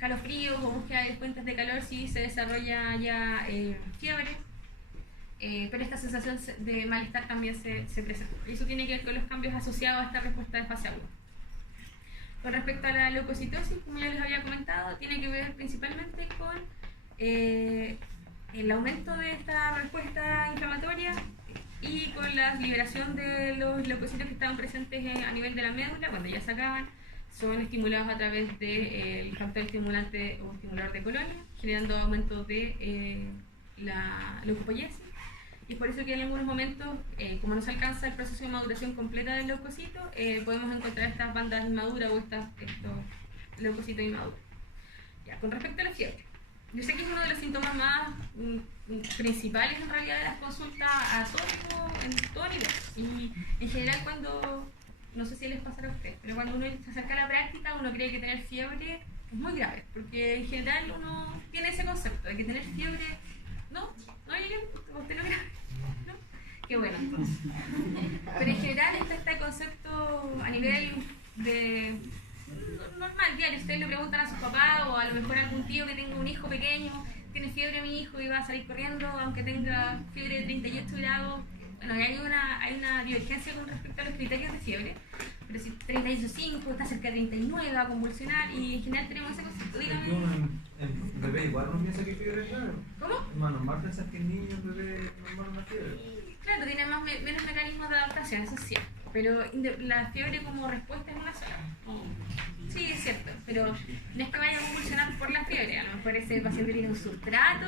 calofríos o búsqueda de fuentes de calor si se desarrolla ya fiebre. Pero esta sensación de malestar también se presenta. Y eso tiene que ver con los cambios asociados a esta respuesta de fase aguda. Con respecto a la leucocitosis, como ya les había comentado, tiene que ver principalmente con el aumento de esta respuesta inflamatoria y con la liberación de los leucocitos que estaban presentes a nivel de la médula, cuando ya se acaban, son estimulados a través del factor estimulante o estimulador de colonia, generando aumento de la leucopoiesis. Y es por eso que en algunos momentos, como no se alcanza el proceso de maduración completa del leucocito, podemos encontrar estas bandas inmaduras o estos leucocitos inmaduros. Ya, con respecto a la fiebre, yo sé que es uno de los síntomas más principales en realidad de las consultas en todo nivel. Y en general cuando, no sé si les pasará a ustedes, pero cuando uno se acerca a la práctica uno cree que tener fiebre es muy grave, porque en general uno tiene ese concepto de que tener fiebre, no, usted no grave, ¿no? Qué bueno entonces. Pero en general está este concepto a nivel de normal, diario. Ustedes le preguntan a sus papás o a lo mejor a algún tío que tenga un hijo pequeño, tiene fiebre mi hijo y va a salir corriendo aunque tenga fiebre de 38 grados. Bueno, hay una divergencia con respecto a los criterios de fiebre, pero si 38,5 está cerca de 39 va a convulsionar y en general tenemos ese concepto. Dígame. En bebé igual uno piensa que fiebre es claro. ¿Cómo? Es más normal pensar que el niño, el bebé, normal una fiebre. Claro, tiene menos mecanismos de adaptación, eso es cierto. Pero la fiebre como respuesta es una sola. Sí, es cierto, pero no es que vaya a convulsionar por la fiebre. A lo mejor ese paciente tiene un sustrato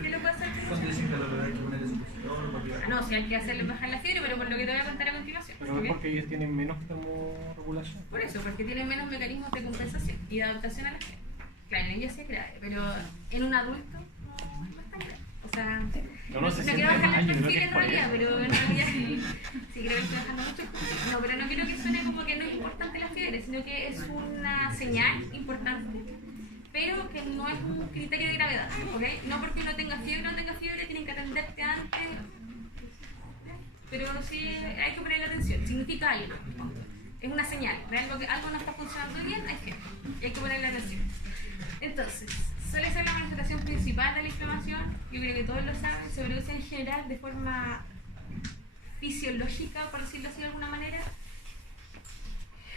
que lo puede hacer. ¿Cuánto dicen que lo hay que ponerle supositor? No, sí hay que hacerle bajar la fiebre, pero por lo que te voy a contar a continuación. Pero es porque ellos tienen menos termorregulación. Por eso, porque tienen menos mecanismos de compensación y de adaptación a la fiebre. Claro, en ellos sí es grave, pero en un adulto no es tan grave. O sea, no quiero bajar la fiebre en realidad, pero en realidad sí creo que estoy bajando mucho. No, pero no quiero que suene como que no es importante la fiebre, sino que es una señal importante, pero que no es un criterio de gravedad, ¿ok? No porque uno tenga fiebre o no tenga fiebre, tienen que atenderte antes, pero sí hay que ponerle atención, significa algo, es una señal de algo que algo no está funcionando bien, hay que ponerle atención. Entonces, suele ser la manifestación principal de la inflamación, yo creo que todos lo saben, se produce en general de forma fisiológica, por decirlo así de alguna manera,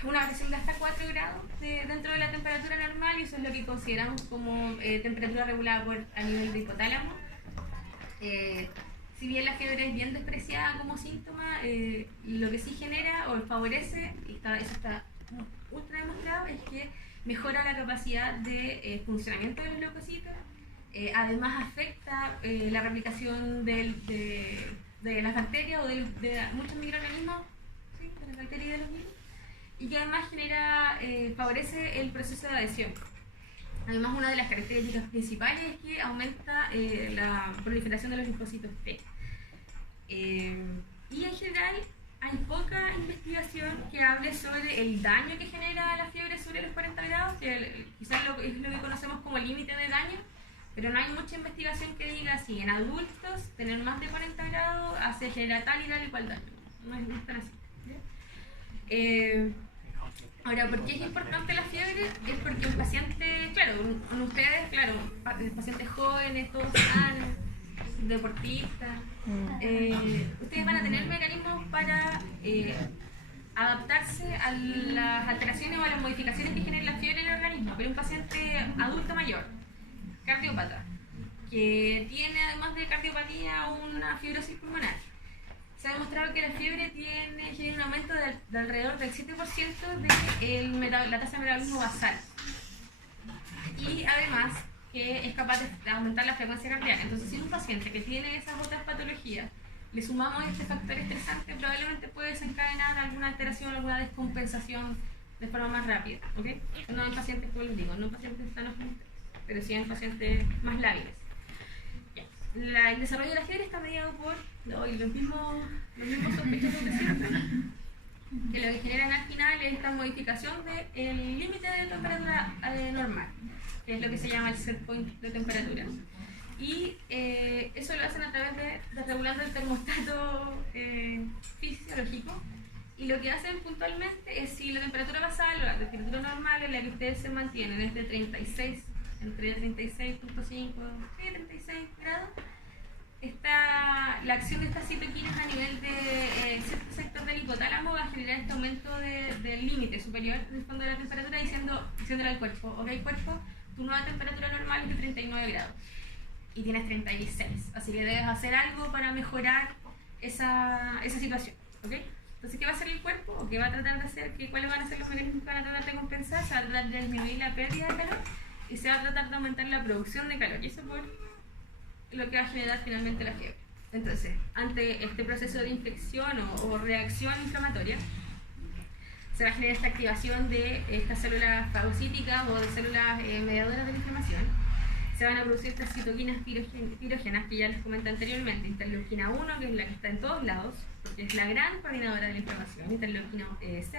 una variación de hasta 4 grados dentro de la temperatura normal, y eso es lo que consideramos como temperatura regulada a nivel de hipotálamo. Si bien la fiebre es bien despreciada como síntoma, lo que sí genera o favorece, y eso está ultra demostrado, es que mejora la capacidad de funcionamiento de los leucocitos, además afecta la replicación de las bacterias o de muchos microorganismos, ¿sí? De las bacterias y de los virus, y que además favorece el proceso de adhesión. Además, una de las características principales es que aumenta la proliferación de los linfocitos T. Y en general hay poca investigación que hable sobre el daño que genera la fiebre sobre los 40 grados, que quizás es lo que conocemos como límite de daño, pero no hay mucha investigación que diga si en adultos tener más de 40 grados genera tal y tal y cual daño. No es tan así. Ahora, ¿por qué es importante la fiebre? Es porque un paciente, claro, ustedes, claro, pacientes jóvenes, todos sanos, deportistas, ustedes van a tener mecanismos para adaptarse a las alteraciones o a las modificaciones que genera la fiebre en el organismo. Pero un paciente adulto mayor, cardiópata, que tiene además de cardiopatía una fibrosis pulmonar, se ha demostrado que la fiebre genera un aumento de alrededor del 7% de la tasa de metabolismo basal. Y además que es capaz de aumentar la frecuencia cardíaca. Entonces, si un paciente que tiene esas otras patologías le sumamos este factor estresante, probablemente puede desencadenar alguna alteración, alguna descompensación de forma más rápida, ¿ok? No en pacientes, como les digo, no en pacientes sanos como ustedes, pero sí en pacientes más lábiles. El desarrollo de la fiebre está mediado por los mismos sospechosos de siempre, que lo que generan al final es esta modificación del límite de temperatura normal, que es lo que se llama el set point de temperatura. Y eso lo hacen a través de regulando el termostato fisiológico. Y lo que hacen puntualmente es si la temperatura basal o la temperatura normal en la que ustedes se mantienen es de 36, entre 36.5 y 36 grados, la acción de estas citoquinas a nivel de cierto sector del hipotálamo va a generar este aumento del límite superior del fondo de la temperatura, diciéndole al cuerpo, ok cuerpo, tu nueva temperatura normal es de 39 grados. y tienes 36. Así que debes hacer algo para mejorar esa situación. ¿Ok? Entonces, ¿qué va a hacer el cuerpo? ¿O qué va a tratar de hacer? ¿Cuáles van a ser los mecanismos que van a tratar de compensar? Se va a tratar de disminuir la pérdida de calor y se va a tratar de aumentar la producción de calor. Y eso por lo que va a generar finalmente la fiebre. Entonces, ante este proceso de infección o reacción inflamatoria, se va a generar esta activación de estas células fagocíticas o de células mediadoras de la inflamación. Se van a producir estas citoquinas pirógenas que ya les comenté anteriormente, interleuquina 1, que es la que está en todos lados, porque es la gran coordinadora de la inflamación, interleuquina 6,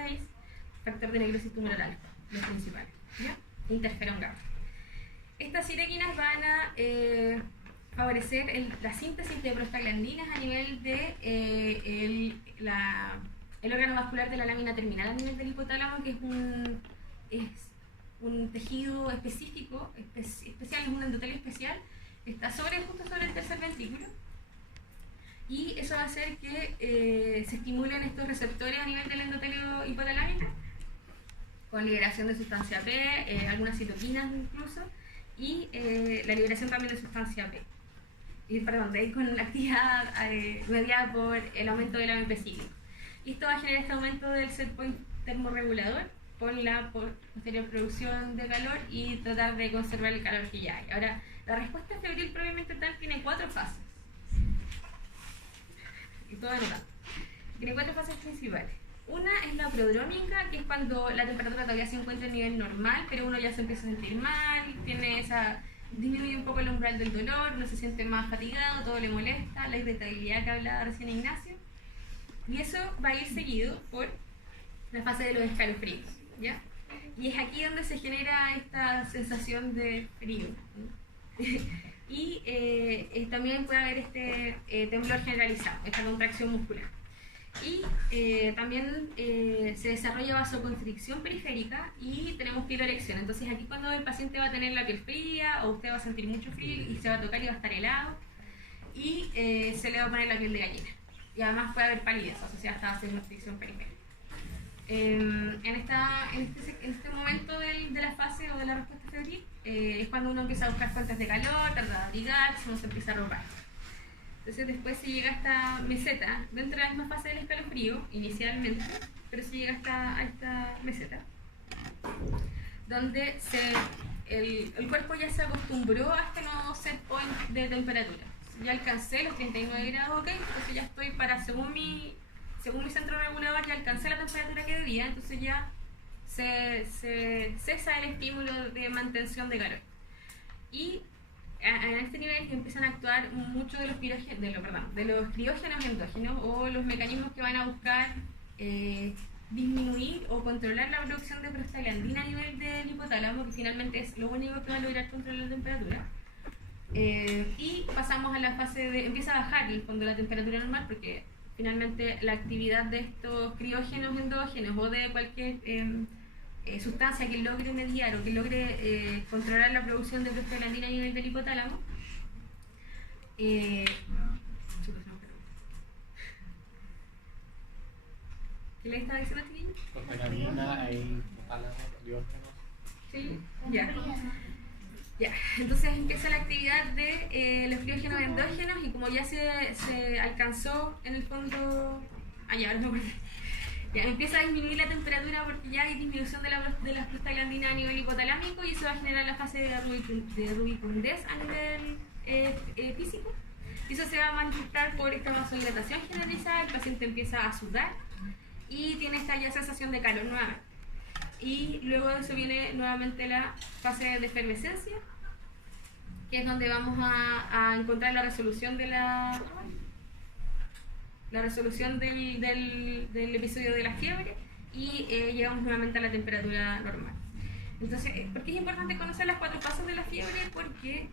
factor de necrosis tumoral alfa, los principales, ¿ya? Interferón gamma. Estas citoquinas van a favorecer la síntesis de prostaglandinas a nivel de el órgano vascular de la lámina terminal a nivel del hipotálamo, que es un tejido específico, especial, es un endotelio especial, está justo sobre el tercer ventrículo, y eso va a hacer que se estimulen estos receptores a nivel del endotelio hipotalámico, con liberación de sustancia P, algunas citoquinas incluso, y la liberación también de sustancia P. Con la actividad mediada por el aumento del AMP cíclico. Y esto va a generar este aumento del set point termorregulador por la posterior producción de calor y tratar de conservar el calor que ya hay. Ahora, la respuesta febril propiamente tal tiene 4 fases. Y todo anotado. Tiene 4 fases principales. Una es la prodrómica, que es cuando la temperatura todavía se encuentra a nivel normal, pero uno ya se empieza a sentir mal, disminuye un poco el umbral del dolor, uno se siente más fatigado, todo le molesta, la irritabilidad que hablaba recién Ignacio. Y eso va a ir seguido por la fase de los escalofríos, ¿ya? Y es aquí donde se genera esta sensación de frío, ¿no? Y también puede haber este temblor generalizado, esta contracción muscular. Y también se desarrolla vasoconstricción periférica y tenemos piloerección. Entonces aquí cuando el paciente va a tener la piel fría o usted va a sentir mucho frío y se va a tocar y va a estar helado y se le va a poner la piel de gallina. Y además puede haber palidez asociada a esta vasoconstricción periférica. En este momento de la fase o de la respuesta febril es cuando uno empieza a buscar fuentes de calor, tarda de abrigarse, uno se empieza a arropar. Entonces después se llega a esta meseta, dentro de la misma fase del escalofrío, inicialmente, pero se llega a esta meseta, donde el cuerpo ya se acostumbró a este nuevo set point de temperatura. Ya alcancé los 39 grados, ok, entonces ya estoy según mi centro regulador, ya alcancé la temperatura que debía, entonces ya se cesa el estímulo de mantención de calor. Y en este nivel empiezan a actuar muchos de los criógenos endógenos o los mecanismos que van a buscar disminuir o controlar la producción de prostaglandina a nivel del hipotálamo, que finalmente es lo único que va a lograr controlar la temperatura. Y pasamos a la fase empieza a bajar en el fondo la temperatura normal, porque finalmente la actividad de estos criógenos endógenos o de cualquier sustancia que logre mediar o que logre controlar la producción de prostaglandina a nivel del hipotálamo. ¿Qué le estaba diciendo, chiquillo? Prostaglandina, hipotálamo, criógenos. Sí, ya. Entonces empieza la actividad de los criógenos endógenos y como ya se alcanzó en el fondo... ahora me acordé. Ya empieza a disminuir la temperatura porque ya hay disminución de las prostaglandinas a nivel hipotalámico y eso va a generar la fase de rubicundez a nivel físico. Y eso se va a manifestar por esta vasodilatación generalizada, el paciente empieza a sudar y tiene esta ya sensación de calor nuevamente. Y luego de eso viene nuevamente la fase de efervescencia, que es donde vamos a encontrar la resolución de la resolución del episodio de la fiebre y llegamos nuevamente a la temperatura normal. Entonces, ¿por qué es importante conocer las 4 fases de la fiebre? Porque,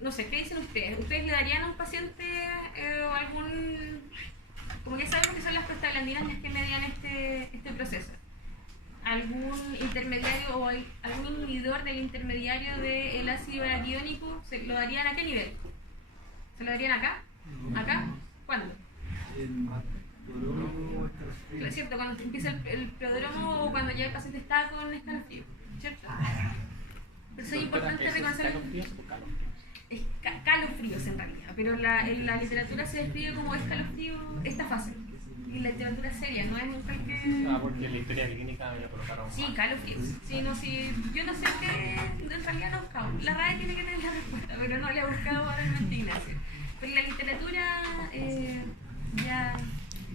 no sé, ¿qué dicen ustedes? ¿Ustedes le darían a un paciente como ya sabemos que son las prostaglandinas las que median este proceso? ¿Algún intermediario o algún inhibidor del intermediario del ácido araquidónico? ¿Lo darían a qué nivel? ¿Se lo darían acá? ¿Acá? ¿Cuándo? Es cierto, cuando empieza el prodromo o cuando ya el paciente está con escalofrío, ¿cierto? Pero eso es importante reconocer. calofríos en realidad, pero en la literatura se describe como escalofrío esta fase. Y la literatura seria, no es en cualquier... Ah, porque en la historia clínica me lo colocaron. Sí, calofríos. Sí, no, sí, yo no sé qué, en realidad no he buscado. La RAE tiene que tener la respuesta, pero no le he buscado realmente Ignacio. Pero la literatura ya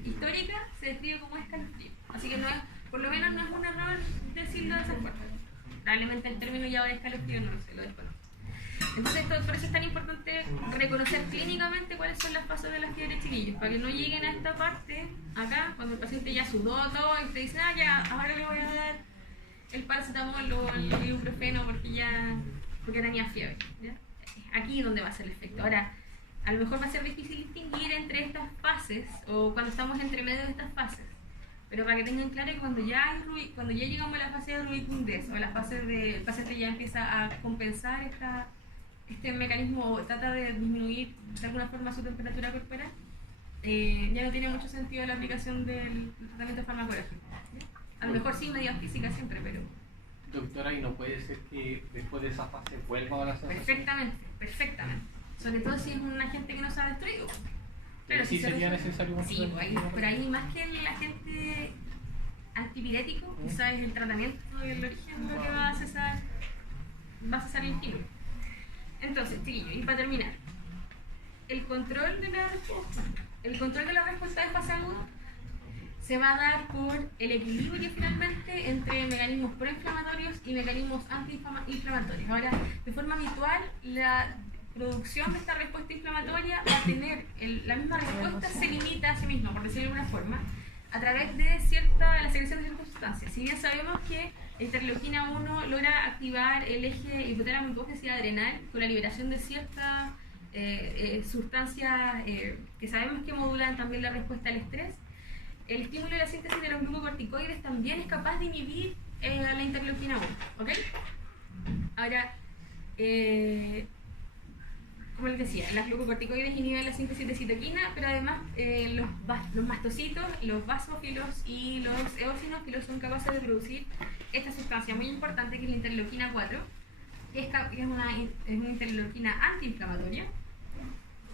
histórica se describe como escalofrío. Así que no es, por lo menos no es un error decirlo de esa forma. Probablemente el término ya de escalofrío no lo sé, lo desconozco. Entonces, por eso es tan importante reconocer clínicamente cuáles son las fases de la fiebre, chiquillos, para que no lleguen a esta parte, acá, cuando el paciente ya sudó todo y te dice, ah, ya, ahora le voy a dar el paracetamol o el ibuprofeno porque tenía fiebre. ¿Ya? Aquí es donde va a ser el efecto. Ahora, a lo mejor va a ser difícil distinguir entre estas fases o cuando estamos entre medio de estas fases. Pero para que tengan claro que cuando ya llegamos a la fase de rubicundez o a la fase de el paciente ya empieza a compensar este mecanismo o trata de disminuir de alguna forma su temperatura corporal, ya no tiene mucho sentido la aplicación del tratamiento farmacológico. A lo mejor sí medidas físicas siempre, pero... Doctora, ¿y no puede ser que después de esa fase vuelva a la sensación? Perfectamente. Sobre todo si es un agente que no se ha destruido. Pero sí sería necesario un sí, por ahí más que el agente antipirético, quizás es el tratamiento y el origen lo que va a cesar el estímulo. Entonces, chiquillos, y para terminar, el control de la respuesta de fase aguda se va a dar por el equilibrio finalmente entre mecanismos proinflamatorios y mecanismos antiinflamatorios. Ahora, de forma habitual, la producción de esta respuesta inflamatoria va a tener la misma respuesta, se limita a sí misma, por decirlo de alguna forma, a través de la secreción de ciertas sustancias. Si bien sabemos que la interleuquina 1 logra activar el eje hipotálamo-hipófisis adrenal con la liberación de ciertas sustancias que sabemos que modulan también la respuesta al estrés, el estímulo de la síntesis de los glucocorticoides también es capaz de inhibir a la interleuquina 1. ¿Ok? Ahora, como les decía, las glucocorticoides inhiben la síntesis de citoquina, pero además los mastocitos, los basófilos y los eosinófilos son capaces de producir esta sustancia muy importante que es la interleuquina 4, que es una interleuquina antiinflamatoria.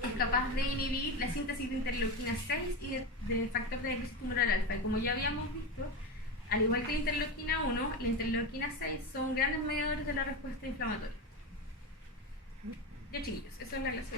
Es capaz de inhibir la síntesis de interleuquina 6 y de factor de necrosis tumoral alfa. Y como ya habíamos visto, al igual que la interleuquina 1, la interleuquina 6 son grandes mediadores de la respuesta inflamatoria. Ya chiquillos, eso es la clase.